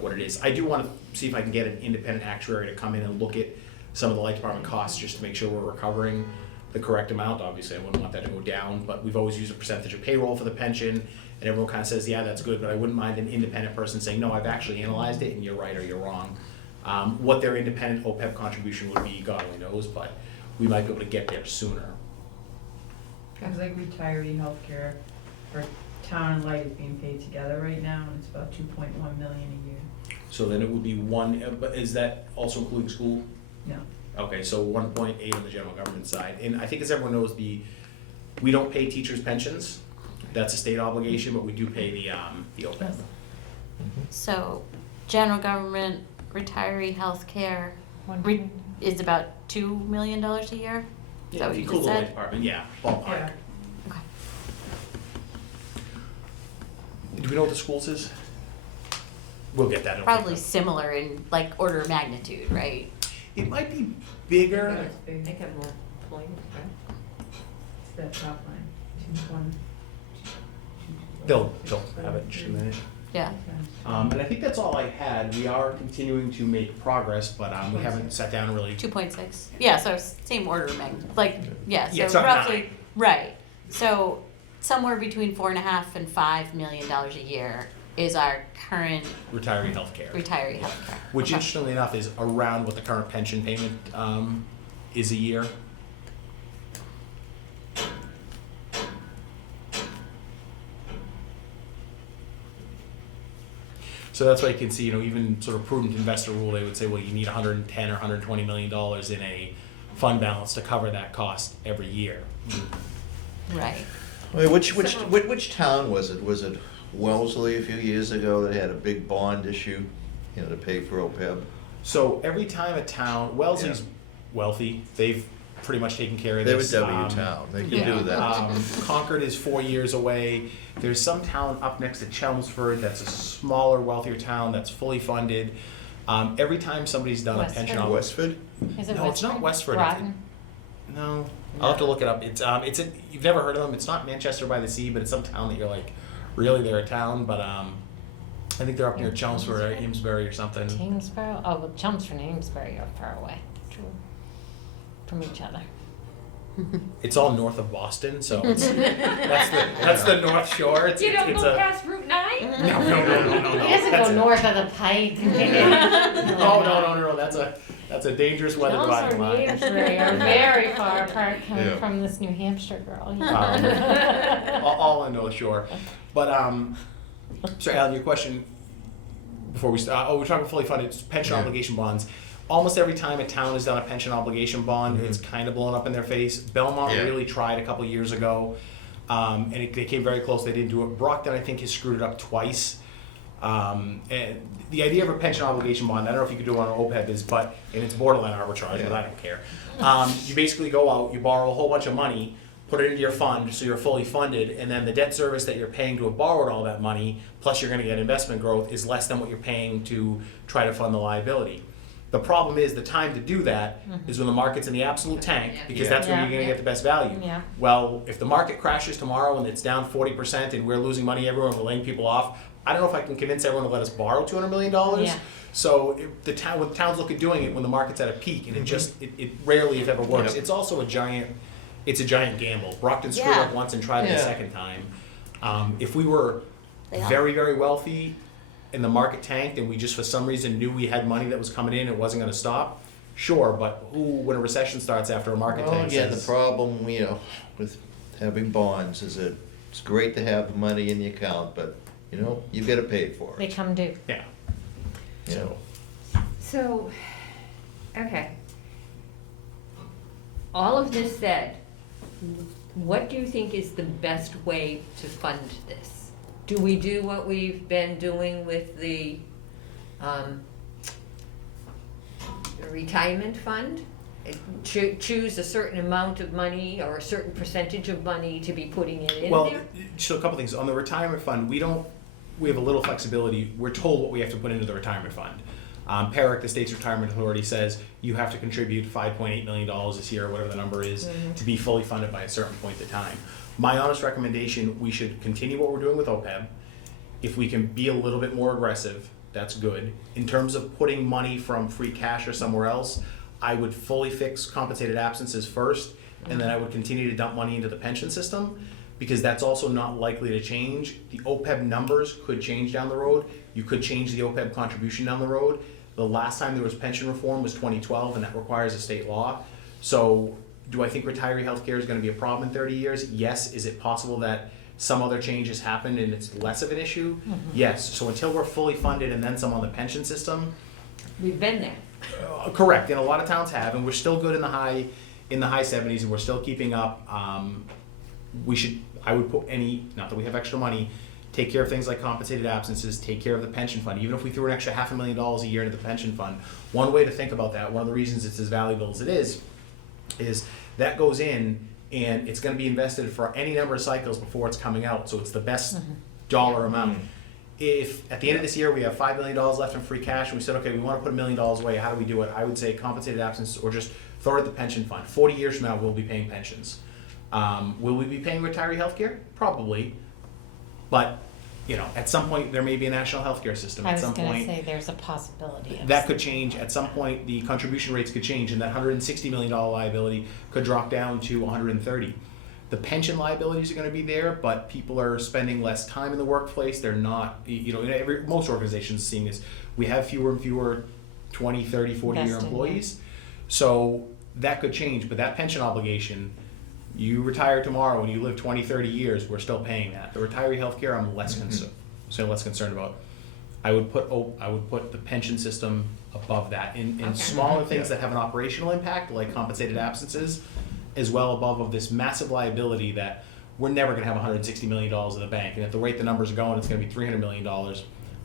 what it is. I do wanna see if I can get an independent actuary to come in and look at some of the light department costs, just to make sure we're recovering the correct amount. Obviously, I wouldn't want that to go down, but we've always used a percentage of payroll for the pension, and everyone kind of says, yeah, that's good, but I wouldn't mind an independent person saying, no, I've actually analyzed it, and you're right or you're wrong. What their independent OPEB contribution would be, God only knows, but we might be able to get there sooner. Cause like retiree healthcare for town and light is being paid together right now, and it's about 2.1 million a year. So then it would be one, but is that also including school? No. Okay, so 1.8 on the general government side. And I think as everyone knows, we don't pay teachers' pensions. That's a state obligation, but we do pay the OPEB. So, general government, retiree healthcare is about $2 million a year? Is that what If you include just the light said? department, yeah, ballpark. Yeah. Okay. Do we know what the schools is? We'll get that. Probably similar in like order of magnitude, right? It might be bigger. Yeah, it's big. They have more employees, right? It's that top line, 220. They'll have it in just a minute. Yeah. And I think that's all I had. We are continuing to make progress, but we haven't sat down and really. 2.6. Yeah, so same order of magnitude. Like, yeah, Yeah, it's so not roughly, 9. right. So somewhere between $4.5 and $5 million a year is our current Retiree healthcare. retiree healthcare. Which Okay. interestingly enough is around what the current pension payment is a year. So that's why you can see, even sort of prudent investor rule, they would say, well, you need 110 or 120 million dollars in a fund balance to cover that cost every year. Right. I mean, which town was it? Was it Wellesley a few years ago that had a big bond issue, to pay for OPEB? So every time a town, Wellesley's wealthy, they've pretty much taken care of They were this. W town, they could do that. Concord is 4 years away. There's some town up next to Chelmsford that's a smaller, wealthier town that's fully funded. Every time somebody's done a pension Westford? Is it No, it's not Westford. Groton? No, I'll have to look it up. It's you've never heard of them. It's not Manchester by the Sea, but it's some town that you're like, really, they're a town. But I think they're up near Chelmsford or Amesbury or something. Amesboro? Oh, well, Chelmsford and Amesbury are far away from each other. It's all north of Boston, so it's, that's the North Shore. It's, You don't it's go a, past Route 9? No. He doesn't That's go a- north of the Pike. Oh no! That's a dangerous weather dividing Chelmsford and line. Amesbury are very far apart coming Yeah. from this New Hampshire girl. All on North Shore, but sorry, Alan, your question before we start. We're talking fully funded pension Yeah. obligation bonds. Almost every time a town has done a pension obligation bond, it's kind of blown up in their face. Belmont Yeah. really tried a couple years ago, and they came very close. They didn't do it. Brockton, I think, has screwed it up twice. And the idea of a pension obligation bond, I don't know if you could do it on an OPEB, and it's borderline arbitrage, but I don't care. You basically go out, you borrow a whole bunch of money, put it into your fund so you're fully funded, and then the debt service that you're paying to have borrowed all that money, plus you're going to get investment growth, is less than what you're paying to try to fund the liability. The problem is the time to do that is when the market's in the absolute tank, because that's when Yeah. you're going to get the best value. Yeah. Well, if the market crashes tomorrow and it's down 40% and we're losing money everywhere and we're laying people off, I don't know if I can convince everyone to let us borrow $200 million. Yeah. So when the towns look at doing it when the market's at a peak, and it rarely, if ever, works. Yep. It's also a giant gamble. Brockton screwed Yeah. up once and tried it Yeah. a second time. If we were They are. very, very wealthy and the market tanked and we just for some reason knew we had money that was coming in and it wasn't going to stop, sure, but when a recession starts after a market Well, tank again, the says, problem, with having bonds is that it's great to have the money in the account, but, you gotta pay for They it. come due. yeah. Yeah. So, okay. All of this said, what do you think is the best way to fund this? Do we do what we've been doing with the retirement fund? Choose a certain amount of money or a certain percentage of money to be putting it in Well, there? so a couple things. On the retirement fund, we have a little flexibility. We're told what we have to put into the retirement fund. PERIC, the state's retirement authority, says you have to contribute $5.8 million this year, or whatever the number is, to be fully funded by a certain point in time. My honest recommendation, we should continue what we're doing with OPEB. If we can be a little bit more aggressive, that's good. In terms of putting money from free cash or somewhere else, I would fully fix compensated absences first, and then I would continue to dump money into the pension system, because that's also not likely to change. The OPEB numbers could change down the road. You could change the OPEB contribution down the road. The last time there was pension reform was 2012, and that requires a state law. So do I think retiree healthcare is gonna be a problem in 30 years? Yes. Is it possible that some other changes happened and it's less of an issue? Yes. So until we're fully funded and then some on the pension system, We've been there. correct, and a lot of towns have, and we're still good in the high 70s, and we're still keeping up. I would put not that we have extra money, take care of things like compensated absences, take care of the pension fund. Even if we threw an extra $500,000 a year into the pension fund, one way to think about that, one of the reasons it's as valuable as it is that goes in and it's gonna be invested for any number of cycles before it's coming out, so it's the best dollar amount. If at the end of this year we have $5 million left in free cash and we said, okay, we wanna put $1 million away, how do we do it? I would say compensated absence or just throw it at the pension fund. 40 years from now, we'll be paying pensions. Will we be paying retiree healthcare? Probably. But, at some point, there may be a national healthcare system. I At was some gonna point, say there's a possibility of. that could change. At some point, the contribution rates could change, and that $160 million liability could drop down to 130. The pension liabilities are going to be there, but people are spending less time in the workplace. They're not, most organizations seeing this. We have fewer and fewer 20, 30, 40-year Vested, yeah. employees. So that could change, but that pension obligation, you retire tomorrow and you live 20, 30 years, we're still paying that. The retiree healthcare, I'm less concerned about. I would put the pension system above that. In Okay. smaller things that have an operational impact, like compensated absences, as well above of this massive liability that we're never gonna have $160 million in the bank. And at the rate the numbers are going, it's gonna be $300 million.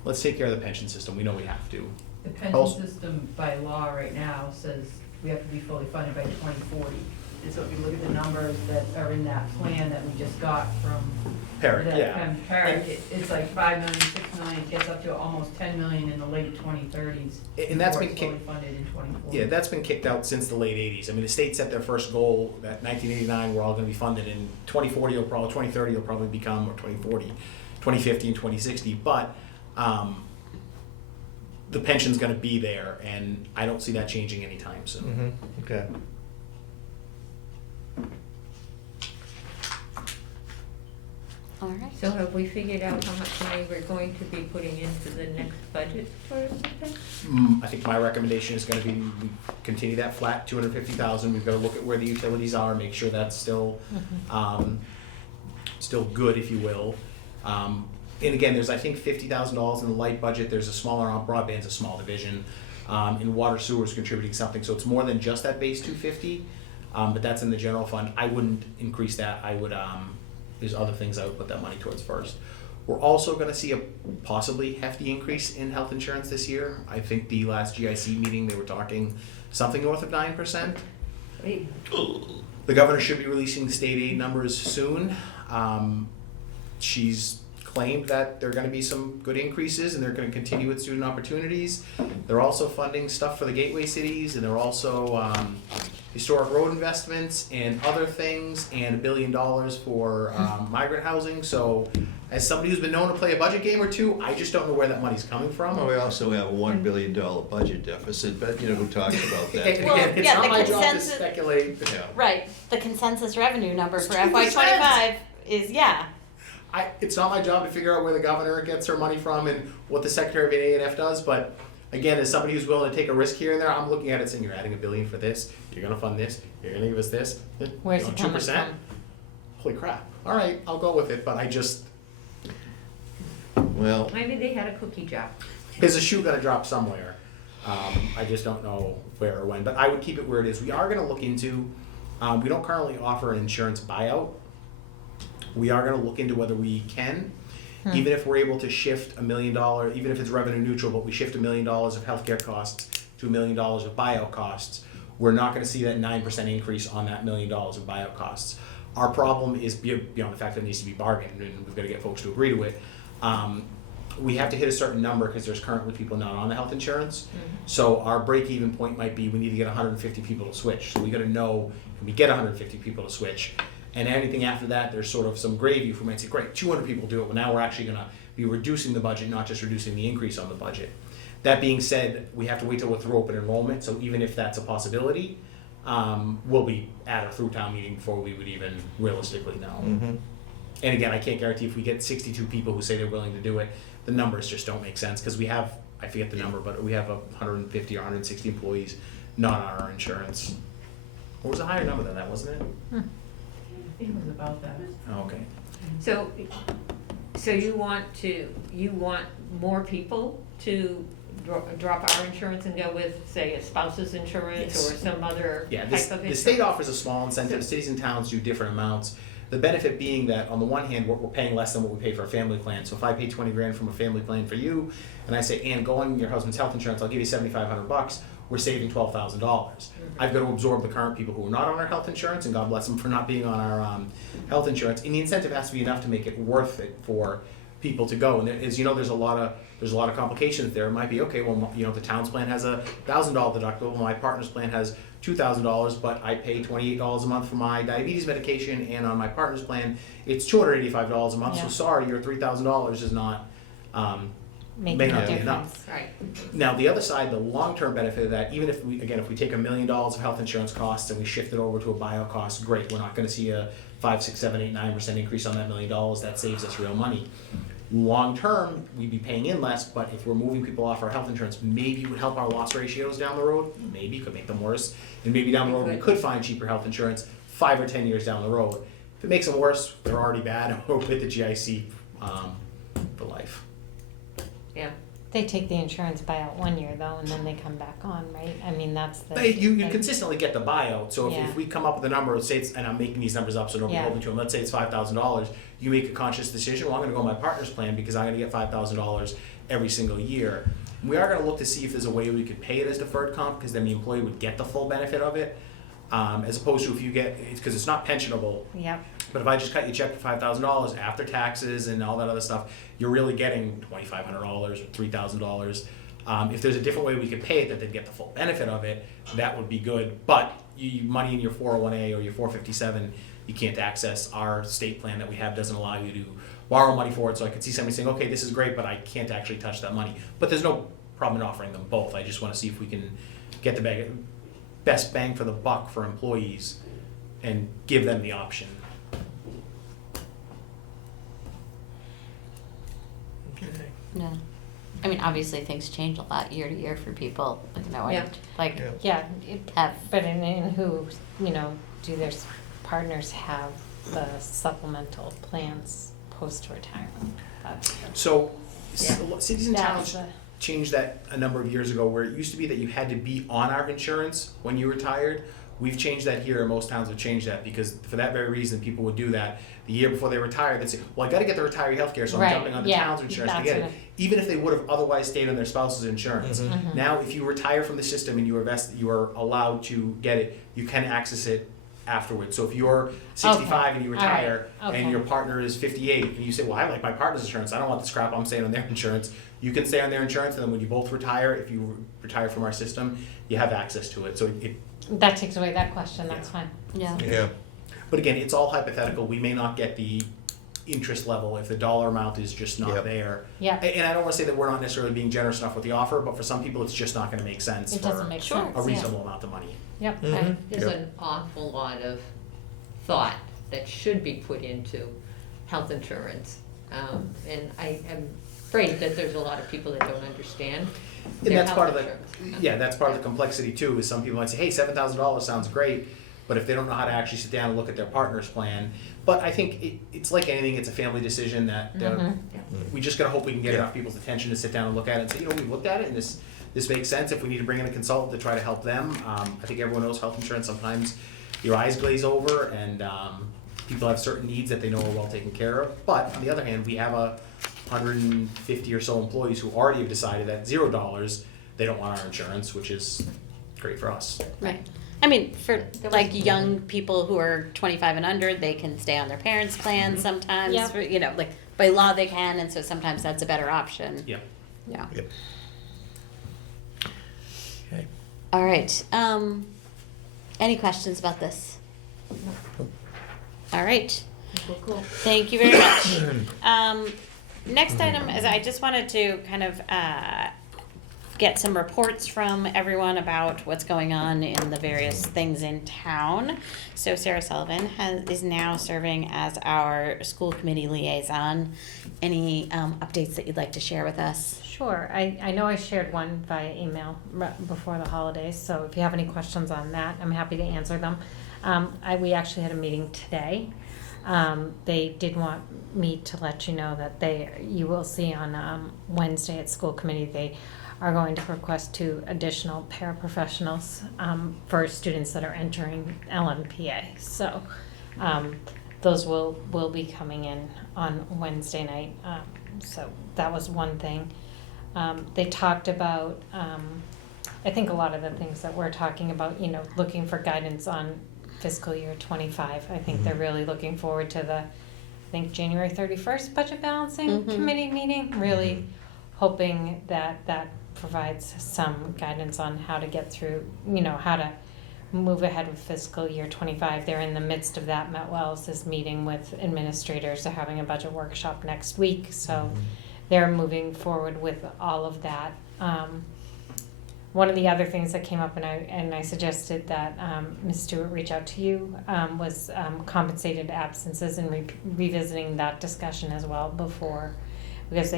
Let's take care of the pension system. We know we have to. The pension Also- system by law right now says we have to be fully funded by 2040. And so if you look at the numbers that are in that plan that we just got from Parrot, that yeah. Parrot, it's like 5 million, 6 million, gets up to almost 10 million in the late 2030s. And that's before been it's kicked. fully funded in 2040. Yeah, that's been kicked out since the late 80s. I mean, the state set their first goal that 1989 we're all going to be funded, and 2030 will probably become, or 2040, 2050 and 2060. But the pension's going to be there, and I don't see that changing anytime soon. Okay. All right. So have we figured out how much money we're going to be putting into the next budget for something? I think my recommendation is going to be we continue that flat 250,000. We've got to look at where the utilities are, make sure that's still still good, if you will. And again, there's I think $50,000 in the light budget. There's a smaller broadband's a small division, and water sewer is contributing something. So it's more than just that base 250, but that's in the general fund. I wouldn't increase that. I would. There's other things I would put that money towards first. We're also going to see a possibly hefty increase in health insurance this year. I think the last GIC meeting they were talking something north of 9%. Wait, The governor should be releasing state aid numbers soon. She's claimed that there are going to be some good increases and they're going to continue with student opportunities. They're also funding stuff for the gateway cities, and they're also historic road investments and other things, and $1 billion for migrant housing. So as somebody who's been known to play a budget game or two, I just don't know where that money's coming from. Well, we also have a $1 billion budget deficit, but who talks about And that? Well, again, it's yeah, not the my job to consensus- speculate. Yeah. Right, the consensus revenue number for 2%. FY '25 is, It's not my job to figure out where the governor gets her money from and what the secretary of A&F does, but again, as somebody who's willing to take a risk here and there, I'm looking at it saying, you're adding $1 billion for this, you're gonna fund this, you're gonna give us this. Where's it coming 2%? from? Holy crap. All right, I'll go with it, but Well, maybe they had a cookie jar. there's a shoe gonna drop somewhere. I just don't know where or when, but I would keep it where it is. We are gonna look into, we don't currently offer an insurance buyout. We are gonna look into whether we can, even if we're able to shift $1 million, even if it's revenue neutral, but we shift $1 million of healthcare costs to $1 million of buyout costs, we're not gonna see that 9% increase on that $1 million of buyout costs. Our problem is beyond the fact that it needs to be bargained, and we've gotta get folks to agree to it. We have to hit a certain number because there's currently people not on the health insurance. So our break-even point might be we need to get 150 people to switch. So we gotta know, can we get 150 people to switch? And anything after that, there's sort of some gravy for me. Say, great, 200 people do it. Well, now we're actually gonna be reducing the budget, not just reducing the increase on the budget. That being said, we have to wait till we're through open enrollment. So even if that's a possibility, will be at or through town meeting before we would even realistically know. Mm-hmm. And again, I can't guarantee if we get 62 people who say they're willing to do it, the numbers just don't make sense, because we have, I forget the number, but we have 150 or 160 employees not on our insurance. What was a higher number than that, wasn't it? I think it was about that. Oh, okay. So, you want more people to drop our insurance and go with, say, a spouse's insurance Yes. or some other Yeah, type this, of insurance? the state offers a small incentive, cities and towns do different amounts. The benefit being that, on the one hand, we're paying less than what we pay for a family plan. So if I pay 20 grand from a family plan for you, and I say, Ann, go on your husband's health insurance, I'll give you $7,500, we're saving $12,000. I've got to absorb the current people who are not on our health insurance, and God bless them for not being on our health insurance. And the incentive has to be enough to make it worth it for people to go. And as you know, there's a lot of complications there. It might be, okay, well, you know, the town's plan has a $1,000 deductible, my partner's plan has $2,000, but I pay $28 a month for my diabetes medication, and on my partner's plan, it's $285 a month. Yeah. So sorry, your $3,000 is not, Making may a not be difference. enough. Right. Now, the other side, the long-term benefit of that, even if we take $1 million of health insurance costs and we shift it over to a bio cost, great. We're not gonna see a 5, 6, 7, 8, 9% increase on that $1 million. That saves us real money. Long-term, we'd be paying in less, but if we're moving people off our health insurance, maybe it would help our loss ratios down the road. Maybe it could make them worse. And maybe down the road, we could find cheaper health insurance 5 or 10 years down the road. If it makes them worse, they're already bad, we're with the GIC for life. Yeah. They take the insurance buyout 1 year though, and then they come back on, right? I mean, that's the. But you like- consistently get the buyout, so Yeah. if we come up with a number, say it's, and I'm making these numbers up so nobody Yeah. hold me to them, let's say it's $5,000, you make a conscious decision, well, I'm gonna go on my partner's plan because I'm gonna get $5,000 every single year. We are gonna look to see if there's a way we could pay it as deferred comp, because then the employee would get the full benefit of it, as opposed to if you get, because it's not pensionable. Yep, But if I just cut you a check for $5,000 after taxes and all that other stuff, you're really getting $2,500 or $3,000. If there's a different way we could pay it that they'd get the full benefit of it, that would be good. But money in your 401A or your 457, you can't access. Our state plan that we have doesn't allow you to borrow money for it. So I could see somebody saying, okay, this is great, but I can't actually touch that money. But there's no problem in offering them both. I just want to see if we can get the best bang for the buck for employees and give them the option. Yeah. I mean, obviously things change a lot year to year for people, you know, Yeah. and like Yeah. yeah, it, have, but in who, you know, do their partners have the supplemental plans post-retirement? That's the- So, Yeah. cities and That's towns the- changed that a number of years ago, where it used to be that you had to be on our insurance when you retired. We've changed that here, and most towns have changed that, because for that very reason, people would do that. The year before they retire, they'd say, well, I gotta get the retiree healthcare, so I'm Right, jumping on the yeah, town's insurance to that's get it. what Even if they would have otherwise stayed on their spouse's insurance. Mhm. Now, if you retire from the system and you are allowed to get it, you can access it afterwards. So if you're 65 and you All right. retire, Okay. and your partner is 58, and you say, well, I like my partner's insurance, I don't want this crap, I'm staying on their insurance, you can stay on their insurance, and then when you both retire, if you retire from our system, you have access to it. So That takes away that question, that's Yeah. fine. yeah. Yeah, but again, it's all hypothetical. We may not get the interest level if the dollar amount is just not Yep. there. Yeah, And I don't want to say that we're not necessarily being generous enough with the offer, but for some people, it's just not going to make sense it for doesn't make Sure. sense, a yeah. reasonable amount of money. Yep, Mhm. right. There's Yep. an awful lot of thought that should be put into health insurance. And I am afraid that there's a lot of people that don't understand And their that's health part of insurance. Yeah, that's part of the complexity too, is some people might say, hey, $7,000 sounds great, but if they don't know how to actually sit down and look at their partner's plan. But I think it's like anything, it's a family decision that Mhm. we just gotta hope we can get Yeah. enough people's attention to sit down and look at it and say, you know, we've looked at it and this makes sense. If we need to bring in a consultant to try to help them, I think everyone knows health insurance, sometimes your eyes glaze over and people have certain needs that they know are well taken care of. But on the other hand, we have 150 or so employees who already have decided at $0 they don't want our insurance, which is great for us. Right. I mean, for was- like young people who are 25 and under, they can stay on their parents' plan sometimes. Yep. For, you know, like by law they can, and so sometimes that's a better option. Yeah. Yeah. Yep. Okay. All right. Any questions about this? All right. Cool. Thank you very much. Next item is I just wanted to kind of get some reports from everyone about what's going on in the various things in town. So Sarah Sullivan is now serving as our school committee liaison. Any updates that you'd like to share with us? Sure. I know I shared one via email before the holidays, so if you have any questions on that, I'm happy to answer them. We actually had a meeting today. They did want me to let you know that you will see on Wednesday at school committee, they are going to request 2 additional paraprofessionals for students that are entering LMPA. So those will be coming in on Wednesday night. So that was one thing. They talked about, I think a lot of the things that we're talking about, looking for guidance on fiscal year 25. I think they're really looking forward to the, January 31st budget balancing committee meeting, really hoping that provides some guidance on how to get through, how to move ahead with fiscal year 25. They're in the midst of that. Met Wells is meeting with administrators. They're having a budget workshop next week, so they're moving forward with all of that. One of the other things that came up, and I suggested that Ms. Stewart reach out to you, was compensated absences and revisiting that discussion as well before, because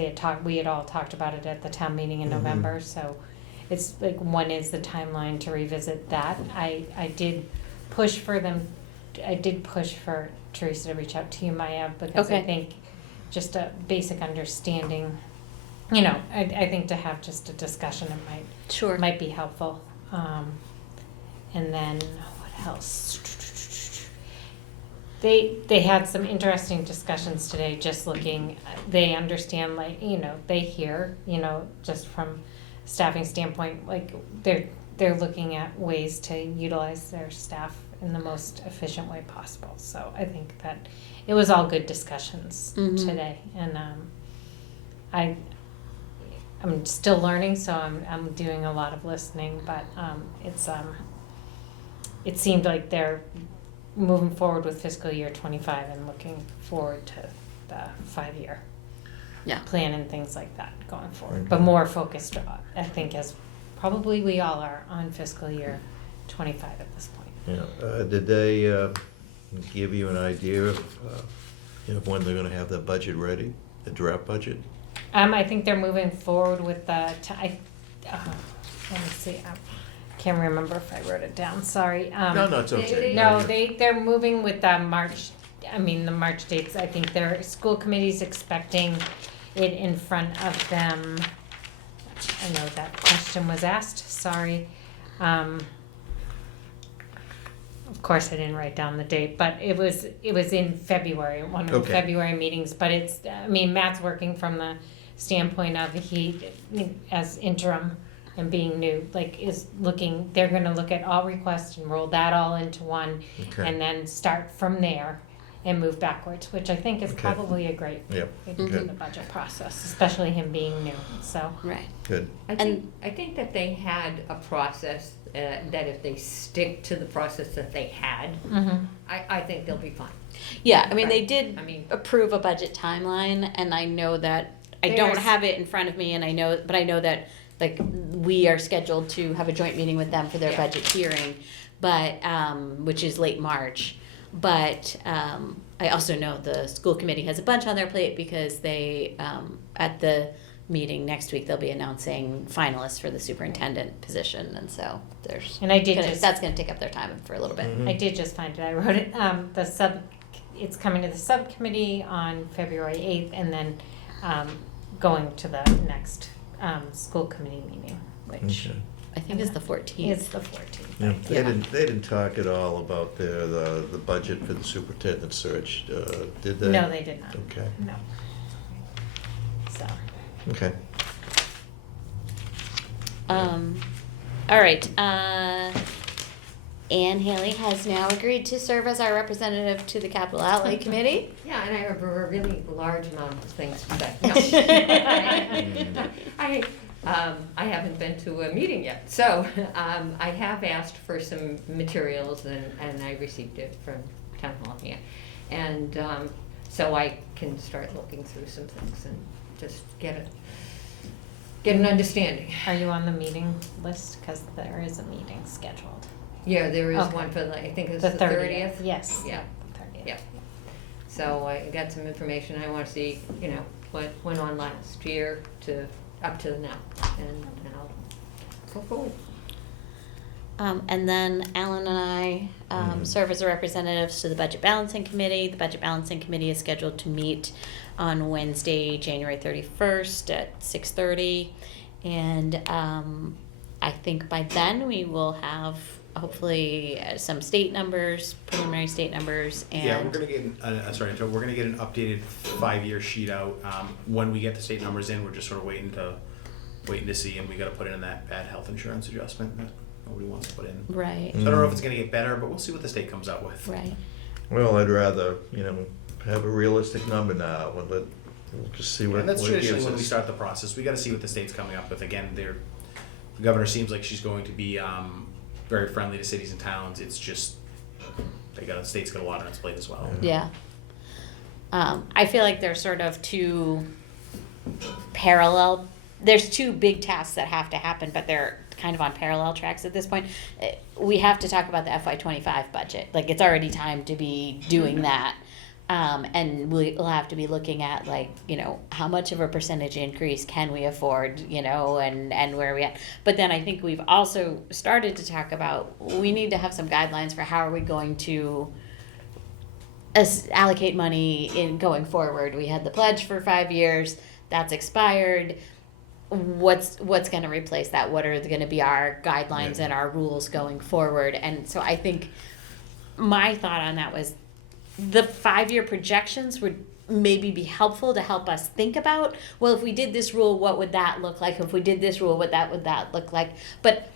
we had all talked about it at the town meeting in November. So it's like, when is the timeline to revisit that? I did push for Teresa to reach out to you, Maya, because I think just a basic understanding. I think to have just a discussion, it might be helpful. And then what else? They had some interesting discussions today. Just looking, they understand, they hear, just from staffing standpoint, they're looking at ways to utilize their staff in the most efficient way possible. So I think that it was all good discussions today, and I'm still learning, so I'm doing a lot of listening, but it seemed like they're moving forward with fiscal year 25 and looking forward to the 5-year plan and things like that going forward. But more focused, I think, as probably we all are, on fiscal year 25 at this point. Yeah. Did they give you an idea of when they're going to have that budget ready, the draft budget? I think they're moving forward with the. Let me see. I can't remember if I wrote it down. Sorry. No, it's okay. They're moving with the March. The March dates. I think their school committee's expecting it in front of them. I know that question was asked. Sorry. Of course, I didn't write down the date, but it was in February, one of the February meetings. But it's. Matt's working from the standpoint of he, as interim and being new, they're going to look at all requests and roll that all into one, and then start from there and move backwards, which I think is probably a great way to do the budget process, especially him being new. So Good. I think that they had a process that if they stick to the process that they had, I think they'll be fine. Yeah, they did approve a budget timeline, and I know that I don't have it in front of me, and I know that we are scheduled to have a joint meeting with them for their budget hearing, but which is late March. But I also know the school committee has a bunch on their plate because they at the meeting next week they'll be announcing finalists for the superintendent position, and so that's going to take up their time for a little bit. I did just find it. I wrote it. It's coming to the subcommittee on February 8th, and then going to the next school committee meeting, which I think is the 14th. It's the 14th. Yeah. They didn't talk at all about the budget for the superintendent search, did they? No, they did not. Okay. No. So. Okay. All right. Anne Haley has now agreed to serve as our representative to the Capital Outlay Committee. Yeah, and I have a really large amount of things to say. No. I haven't been to a meeting yet, so I have asked for some materials, and I received it from Town Hall here, and so I can start looking through some things and just get get an understanding. Are you on the meeting list? Because there is a meeting scheduled. Yeah, there is Okay. one for, I think it's The the 30th. 30th. Yes. Yeah. The 30th. Yeah. So I got some information, I want to see, what went on last year up to now, and I'll go forward. And then Alan and I Mhm. serve as the representatives to the Budget Balancing Committee. The Budget Balancing Committee is scheduled to meet on Wednesday, January 31st at 6:30. And I think by then we will have hopefully some state numbers, preliminary state numbers, and Yeah, we're gonna get, we're gonna get an updated 5-year sheet out. When we get the state numbers in, we're just sort of waiting to see, and we gotta put in that bad health insurance adjustment that nobody wants to put in. right, I don't know if it's gonna get better, but we'll see what the state comes out with. right. Well, I'd rather, have a realistic number now, and we'll just see what And that's what it traditionally gives when we us. start the process. We gotta see what the state's coming up with. Again, the governor seems like she's going to be very friendly to cities and towns. It's just, the state's got a lot on its plate as well. Yeah. I feel like there's sort of two parallel, there's two big tasks that have to happen, but they're kind of on parallel tracks at this point. We have to talk about the FY25 budget. Like, it's already time to be doing that. And we'll have to be looking at, like, how much of a percentage increase can we afford, and where are we at. But then I think we've also started to talk about, we need to have some guidelines for how are we going to allocate money in going forward. We had the pledge for 5 years, that's expired. What's going to replace that? What are going to be our guidelines and our rules going forward? And so I think my thought on that was, the 5-year projections would maybe be helpful to help us think about, well, if we did this rule, what would that look like? If we did this rule, what would that look like? But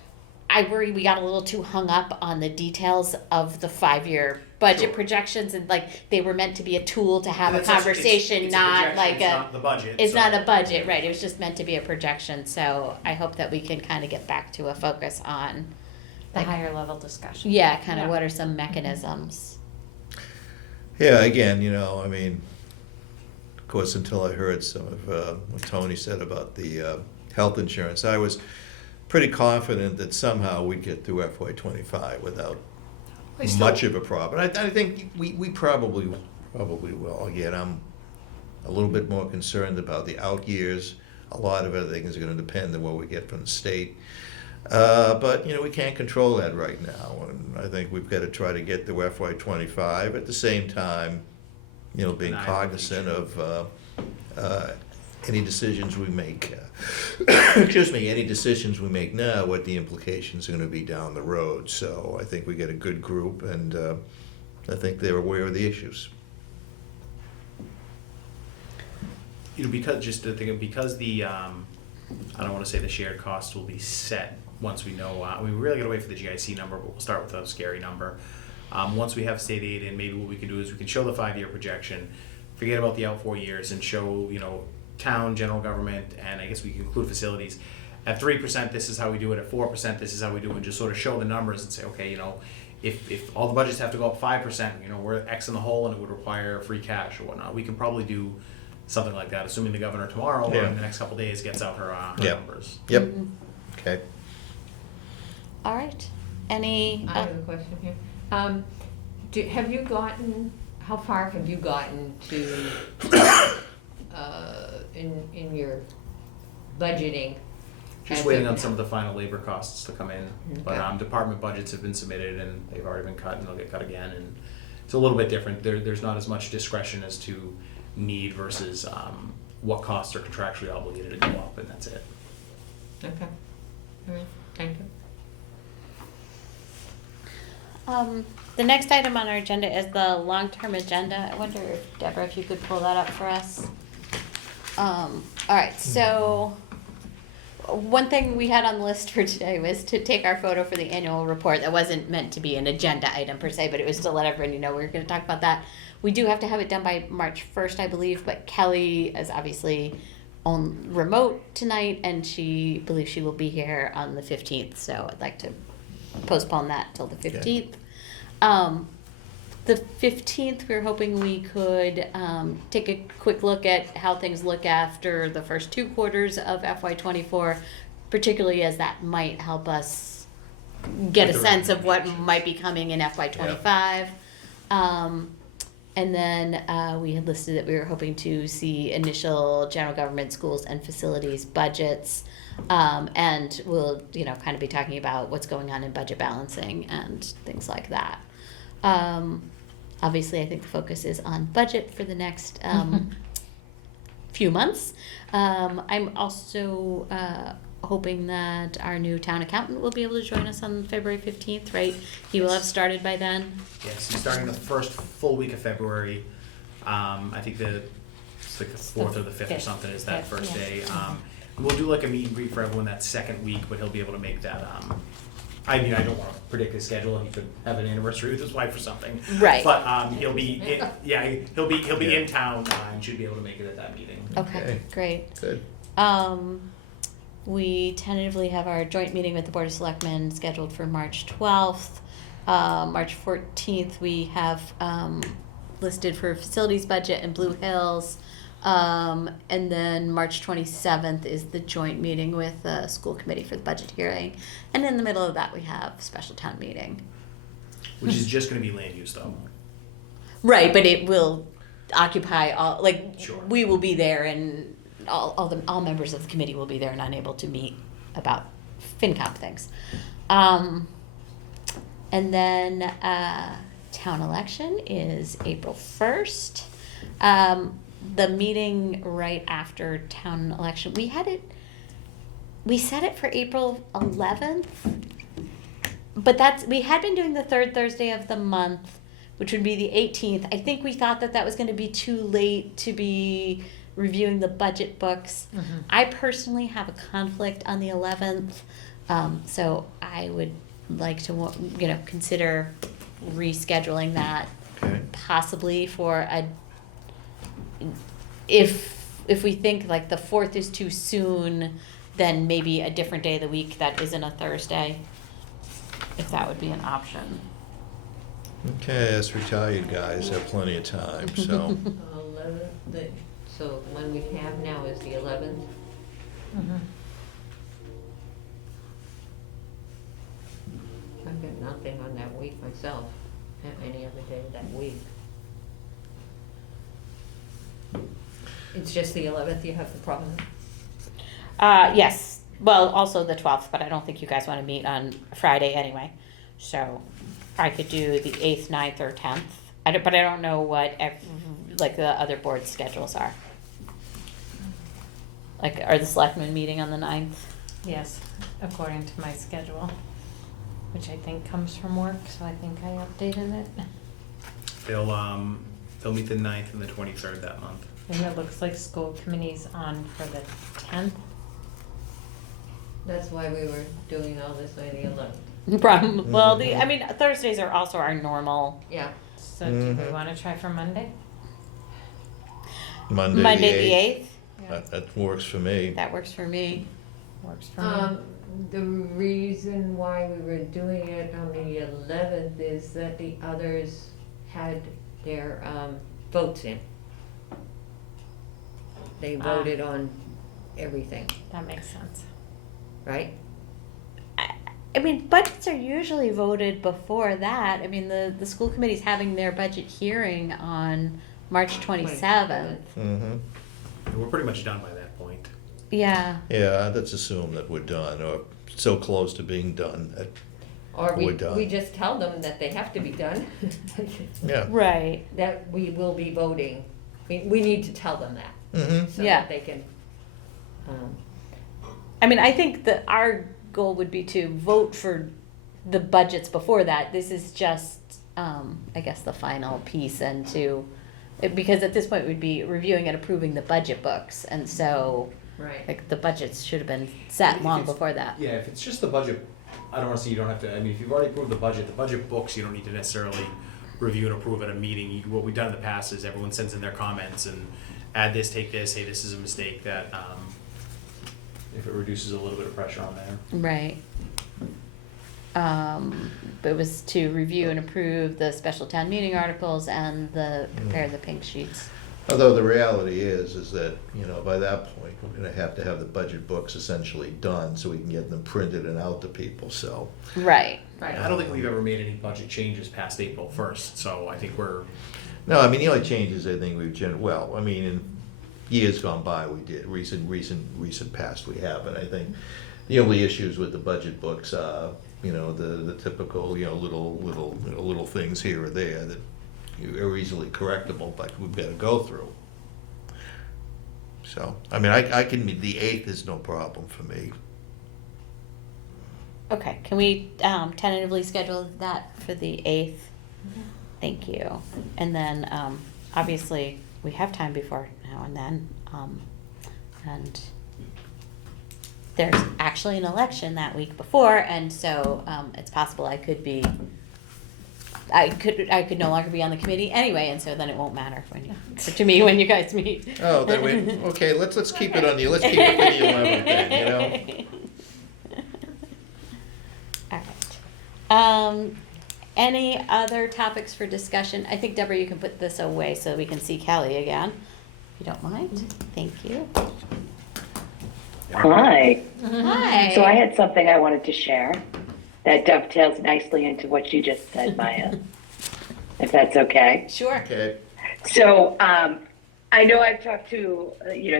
I worry we got a little too hung up on the details of the 5-year budget Sure. projections, and like they were meant to be a tool to have a It's actually- conversation, it's not projection, like it's not the budget. it's so- not a budget, right? It was just meant to be a projection. So I hope that we can kind of get back to a focus on, The like, higher level discussion. yeah, kind of Yeah. what are some mechanisms. Yeah, again, of course, until I heard some of what Tony said about the health insurance, I was pretty confident that somehow we'd get through FY25 without much of a problem. I think we probably will. Again, I'm a little bit more concerned about the out years. A lot of other things are gonna depend on what we get from the state. But, we can't control that right now, and I think we've got to try to get through FY25, at the same time, being An eye on the cognizant future. of any decisions we make, any decisions we make now, what the implications are gonna be down the road. So I think we get a good group, and I think they're aware of the issues. Because the I don't want to say the shared cost will be set once we know. We really got to wait for the GIC number, but we'll start with a scary number. Once we have state aid, and maybe what we can do is we can show the 5-year projection, forget about the out 4 years, and show town, general government, and I guess we can include facilities. At 3%, this is how we do it. At 4%, this is how we do it. And just sort of show the numbers and say, okay, if all the budgets have to go up 5%, we're X in the hole, and it would require free cash or whatnot. We can probably do something like that, assuming the governor tomorrow or Yeah. in the next couple of days gets out her Yep. numbers. Yep, Mhm. okay. All right. Any? I have a question here. Have you gotten, how far have you gotten to, in your budgeting? Just as waiting of on some of now? the final labor costs to come in. But Okay. department budgets have been submitted and they've already been cut and they'll get cut again. And it's a little bit different. There's not as much discretion as to need versus what costs are contractually obligated to go up, and that's it. Okay, all right, thank you. The next item on our agenda is the long-term agenda. I wonder if, Deborah, if you could pull that up for us. All right, so one thing we had on the list for today was to take our photo for the annual report. That wasn't meant to be an agenda item per se, but it was to let everybody know we were going to talk about that. We do have to have it done by March 1st, I believe, but Kelly is obviously on remote tonight, and she believes she will be here on the 15th, so I'd like to postpone that till the 15th. the 15th, we're hoping we could take a quick look at how things look after the first 2 quarters of FY24, particularly as that might help us get a With the sense of what might be coming in FY25. And then we had listed that we were hoping to see initial general government, schools, and facilities budgets. And we'll, kind of be talking about what's going on in budget balancing and things like that. Obviously, I think the focus is on budget for the next few months. I'm also hoping that our new town accountant will be able to join us on February 15th, right? He will have started by then. Yes, he's starting the first full week of February. I think it's like the 4th or the 5th or something is that Fifth, first yeah. day. We'll do like a meet and greet for everyone that second week, but he'll be able to make that. I mean, I don't want to predict his schedule. He could have an anniversary with his wife or something. Right. But he'll be, he'll be Yeah. in town and should be able to make it at that meeting. Okay, Okay. great. Good. We tentatively have our joint meeting with the Board of Selectmen scheduled for March 12th. March 14th, we have listed for facilities budget in Blue Hills. And then March 27th is the joint meeting with the school committee for the budget hearing. And in the middle of that, we have special town meeting. Which is just going to be land use though. Right, but it will occupy all, Sure. we will be there and all members of the committee will be there and unable to meet about FinCom things. And then town election is April 1st. The meeting right after town election, we set it for April 11th, but we had been doing the third Thursday of the month, which would be the 18th. I think we thought that was going to be too late to be reviewing the budget books. Mhm. I personally have a conflict on the 11th, so I would like to, consider rescheduling that, Okay. possibly for if we think like the 4th is too soon, then maybe a different day of the week that isn't a Thursday, if that would be an option. Okay, us retired guys have plenty of time, so. 11th, so the one we have now is the 11th. Mhm. I've got nothing on that week myself, any other day of that week. It's just the 11th you have the problem with? Yes, well, also the 12th, but I don't think you guys want to meet on Friday anyway. So I could do the 8th, 9th, or 10th. But I don't know what the other board schedules are. Like, are the selectmen meeting on the 9th? Yes, according to my schedule, which I think comes from work, so I think I updated it. They'll meet the 9th and the 23rd that month. And it looks like school committee's on for the 10th. That's why we were doing all this on the 11th. Problem. Well, Thursdays are also our normal. Yeah. So do we Mhm. want to try for Monday? Monday Monday the the 8th. 8th. That works for me. That works for me. Works for me. The reason why we were doing it on the 11th is that the others had their votes in. They voted on everything, That makes sense. right? Budgets are usually voted before that. The school committee's having their budget hearing on March 27th. Mm-hmm. We're pretty much done by that point. Yeah. Yeah, let's assume that we're done, or so close to being done. Or We're done. we just tell them that they have to be done, Yeah. Right. that we will be voting. We need to tell them that, Mm-hmm. so Yeah. that they can, I think that our goal would be to vote for the budgets before that. This is just, I guess, the final piece, and because at this point we'd be reviewing and approving the budget books, and so right. the budgets should have been set long before that. Yeah, if it's just the budget, I don't want to say you don't have to, if you've already approved the budget books, you don't need to necessarily review and approve at a meeting. What we've done in the past is everyone sends in their comments and add this, take this, hey, this is a mistake, that, if it reduces a little bit of pressure on there. Right. it was to review and approve the special town meeting articles and prepare the pink sheets. Although the reality is that, you know, by that point, we're gonna have to have the budget books essentially done so we can get them printed and out to people, so. Right. Right, I don't think we've ever made any budget changes past April 1st, so I think we're, No, I mean, the only changes I think well, I mean, in years gone by, we did, recent past, we haven't. I think the only issues with the budget books are, you know, the typical, you know, little things here or there that are easily correctable, but we've got to go through. So, I mean, I can, the 8th is no problem for me. Okay, can we tentatively schedule that for the 8th? Thank you. And then, obviously, we have time before now and then. And there's actually an election that week before, and so it's possible I could no longer be on the committee anyway, and so then it won't matter to me when you guys meet. Oh, then okay, let's keep it on let's keep it for the 11th then, you know? All right. Any other topics for discussion? I think, Deborah, you can put this away so we can see Kelly again, if you don't mind. Thank you. Hi. Hi. So I had something I wanted to share that dovetails nicely into what you just said, Maya, if that's okay. Sure. Okay. So I know I've talked to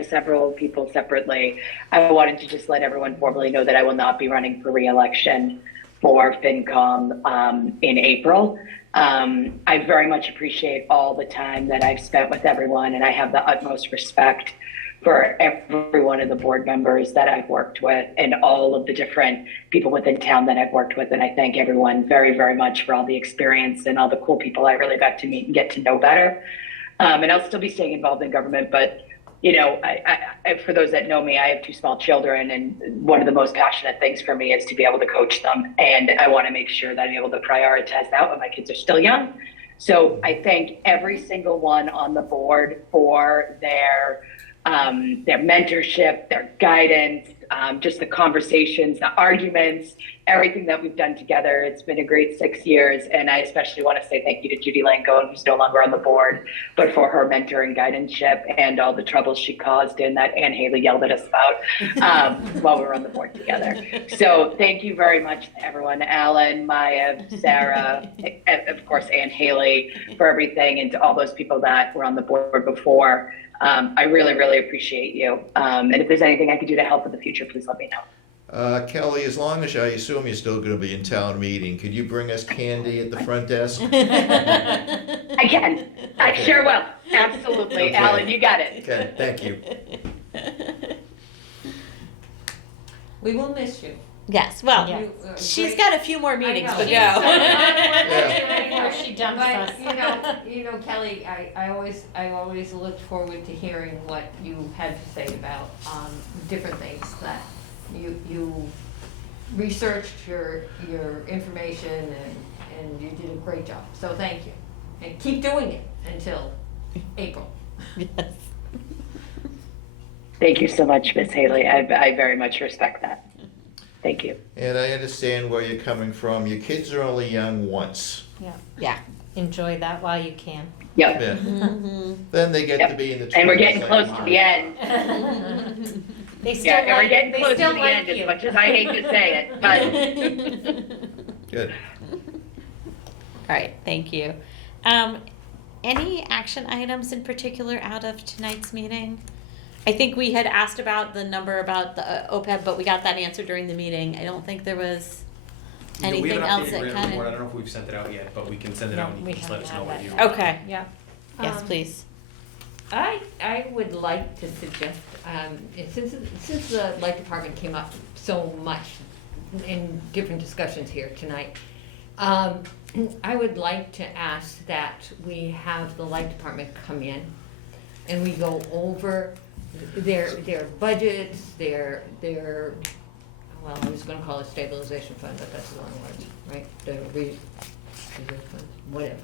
several people separately. I wanted to just let everyone formally know that I will not be running for re-election for FinCom in April. I very much appreciate all the time that I've spent with everyone, and I have the utmost respect for every one of the board members that I've worked with and all of the different people within town that I've worked with. And I thank everyone very, very much for all the experience and all the cool people I really got to meet and get to know better. And I'll still be staying involved in government, but I, for those that know me, I have 2 small children, and one of the most passionate things for me is to be able to coach them. And I want to make sure that I'm able to prioritize that when my kids are still young. So I thank every single one on the board for their mentorship, their guidance, just the conversations, the arguments, everything that we've done together. It's been a great 6 years. And I especially want to say thank you to Judy Langone, who's no longer on the board, but for her mentor and guidance-ship and all the troubles she caused and that Ann Haley yelled at us about while we were on the board together. So thank you very much to everyone, Alan, Maya, Sarah, and of course, Ann Haley, for everything, and to all those people that were on the board before. I really, really appreciate you. And if there's anything I could do to help in the future, please let me know. Kelly, as long as I assume you're still gonna be in town meeting, could you bring us candy at the front desk? I can. I sure will. Absolutely. Okay. Alan, you got it. Okay, thank you. We will miss you. Yes, well, Yeah. she's got a few more meetings to go. Before she dumps us. But you know, Kelly, I always looked forward to hearing what you had to say about different things that you researched your information and you did a great job. So thank you, and keep doing it until April. Yes. Thank you so much, Miss Haley. I very much respect that. Thank you. And I understand where you're coming from. Your kids are only young once. Yeah, Yeah. enjoy that while you can. Yep. Yeah. Mm-hmm. Then they get to be in the 20s. And we're getting like close to mine. the end. They still Yeah, and we're like, getting they close to still the like end, you. as much as I hate to say it, but Good. All right, thank you. Any action items in particular out of tonight's meeting? I think we had asked about the number about the OPEB, but we got that answer during the meeting. I don't think there was anything else that I kind don't of. know if we've sent it out yet, but we can send it No, out and we you can just let us know haven't what had you. that Okay, Yeah. yes, please. I would like to suggest, since the light department came up so much in different discussions here tonight, I would like to ask that we have the light department come in and we go over their budgets, their well, I was gonna call it stabilization fund, but that's the wrong word, right? The reserve fund, whatever.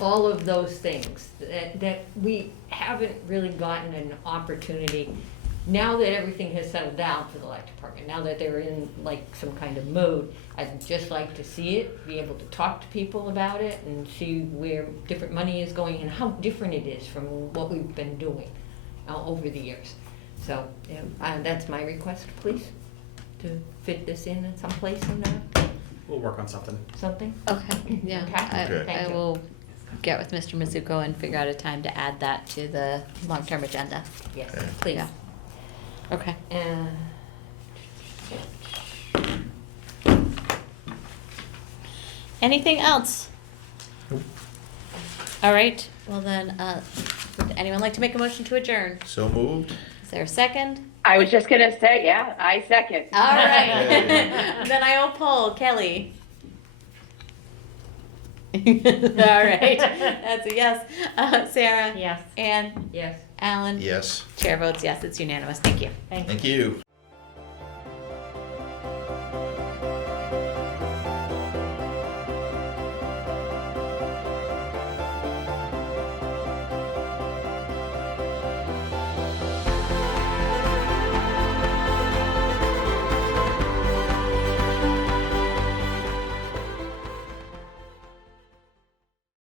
All of those things that we haven't really gotten an opportunity now that everything has settled down for the light department, now that they're in like some kind of mode, I'd just like to see it, be able to talk to people about it and see where different money is going and how different it is from what we've been doing over the years. So, that's my request, please, to fit this in at some place in there, We'll work on something. something. Okay, yeah. Okay. Okay. I Thank you. will get with Mr. Mizuko and figure out a time to add that to the long-term agenda. Yes, Okay. please. Yeah. Okay. Anything else? All right, well then, would anyone like to make a motion to adjourn? So moved? Is there a second? I was just gonna say, yeah, I second. All right. Hey. Then I will poll Kelly. All right, that's a yes. Sarah? Yes. Anne? Yes. Alan? Yes. Chair votes yes, it's unanimous, thank you. Thank you. Thank you.